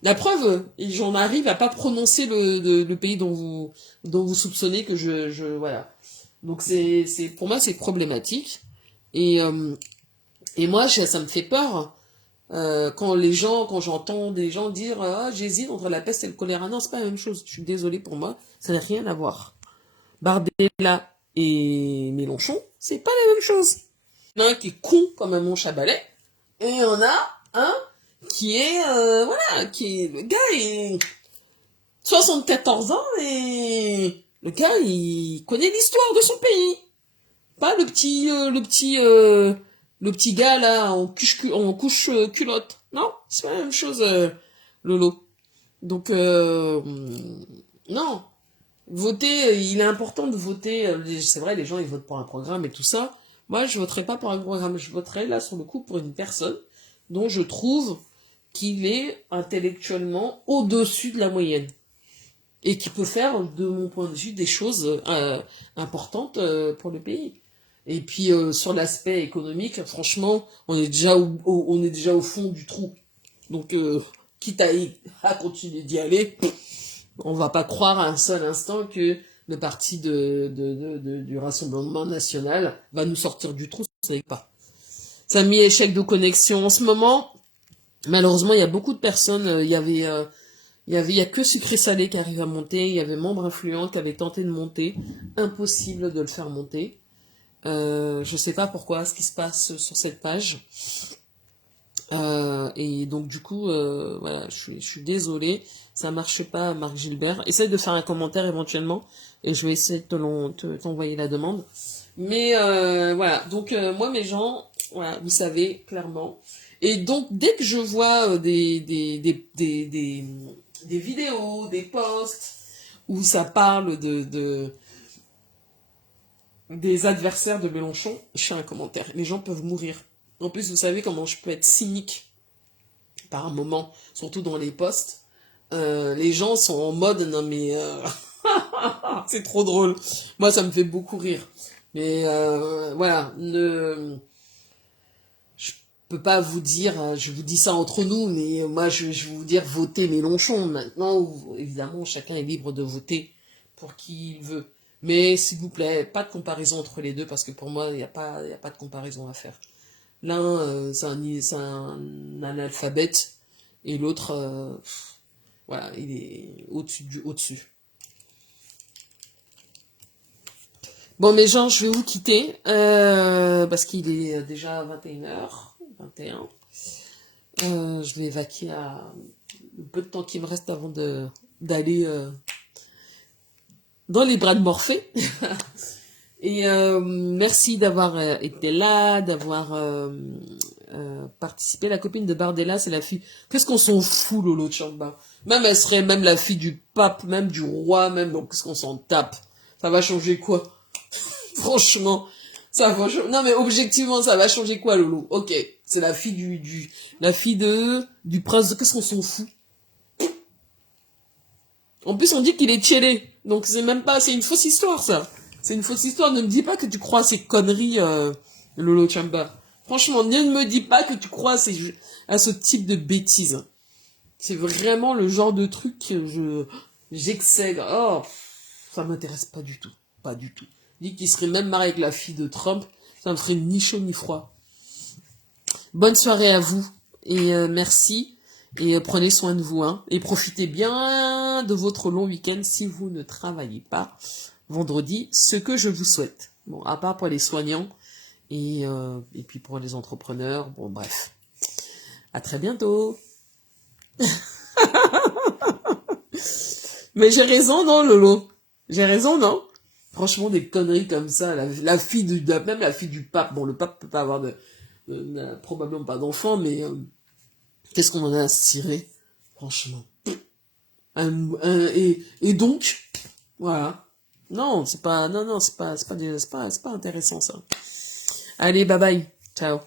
La preuve, j'en arrive à pas prononcer le pays dont vous soupçonnez que voilà. Donc pour moi c'est problématique. Et moi ça me fait peur quand j'entends des gens dire ah, j'hésite entre la peste et le choléra. Non, c'est pas la même chose. Je suis désolée pour moi, ça n'a rien à voir. Bardella et Mélenchon, c'est pas la même chose. Il y en a un qui est con comme un manche à balai, et il y en a un qui est, le gars est 74 ans, et le gars, il connaît l'histoire de son pays. Pas le petit gars là, en couche culotte. Non, c'est pas la même chose, Lolo. Donc, non. Voter, il est important de voter. C'est vrai, les gens, ils votent pour un programme et tout ça. Moi, je voterai pas pour un programme. Je voterai, là, sur le coup, pour une personne dont je trouve qu'il est intellectuellement au-dessus de la moyenne. Et qui peut faire, de mon point de vue, des choses importantes pour le pays. Et puis, sur l'aspect économique, franchement, on est déjà au fond du trou. Donc, quitte à continuer d'y aller, on va pas croire à un seul instant que le parti du Rassemblement National va nous sortir du trou, ça n'est pas. Ça a mis échec de connexion en ce moment. Malheureusement, il y a beaucoup de personnes, il y a que Sucré Salé qui arrive à monter, il y avait Membre Influent qui avait tenté de monter, impossible de le faire monter. Je sais pas pourquoi, ce qui se passe sur cette page. Et donc du coup, voilà, je suis désolée, ça marche pas, Marc Gilbert. Essaye de faire un commentaire éventuellement, et je vais essayer de t'envoyer la demande. Mais voilà, donc moi mes gens, voilà, vous savez clairement. Et donc dès que je vois des vidéos, des posts où ça parle des adversaires de Mélenchon, je fais un commentaire. Les gens peuvent mourir. En plus, vous savez comment je peux être cynique par un moment, surtout dans les posts. Les gens sont en mode, non mais c'est trop drôle. Moi, ça me fait beaucoup rire. Mais voilà, je peux pas vous dire, je vous dis ça entre nous, mais moi, je vais vous dire votez Mélenchon. Maintenant, évidemment, chacun est libre de voter pour qui il veut. Mais s'il vous plaît, pas de comparaison entre les deux, parce que pour moi, il n'y a pas de comparaison à faire. L'un, c'est un analphabète, et l'autre, voilà, il est au-dessus. Bon, mes gens, je vais vous quitter, parce qu'il est déjà 21h21. Je vais vaquer à le peu de temps qui me reste avant d'aller dans les bras de Morphée. Et merci d'avoir été là, d'avoir participé. La copine de Bardella, c'est la fille. Qu'est-ce qu'on s'en fout, Lolo Tchamba? Même elle serait même la fille du pape, même du roi, même. Donc qu'est-ce qu'on s'en tape? Ça va changer quoi? Franchement, ça va changer. Non mais objectivement, ça va changer quoi, Lolo? Ok, c'est la fille du prince. Qu'est-ce qu'on s'en fout? En plus, on dit qu'il est tiélé. Donc c'est même pas. C'est une fausse histoire, ça. C'est une fausse histoire. Ne me dis pas que tu crois à ces conneries, Lolo Tchamba. Franchement, ne me dis pas que tu crois à ce type de bêtises. C'est vraiment le genre de truc que j'excelle. Oh, ça m'intéresse pas du tout. Pas du tout. Dit qu'il serait même marié avec la fille de Trump. Ça me ferait ni chaud ni froid. Bonne soirée à vous. Et merci. Et prenez soin de vous. Hein. Et profitez bien de votre long week-end si vous ne travaillez pas. vendredi, ce que je vous souhaite. Bon, à part pour les soignants et puis pour les entrepreneurs, bon bref. À très bientôt. Mais j'ai raison, non, Lolo? J'ai raison, non? Franchement, des conneries comme ça, la fille même la fille du pape, bon, le pape peut pas avoir probablement pas d'enfant, mais qu'est-ce qu'on en a à se tirer? Franchement. Et donc, voilà. Non, c'est pas intéressant, ça. Allez, bye bye. Ciao.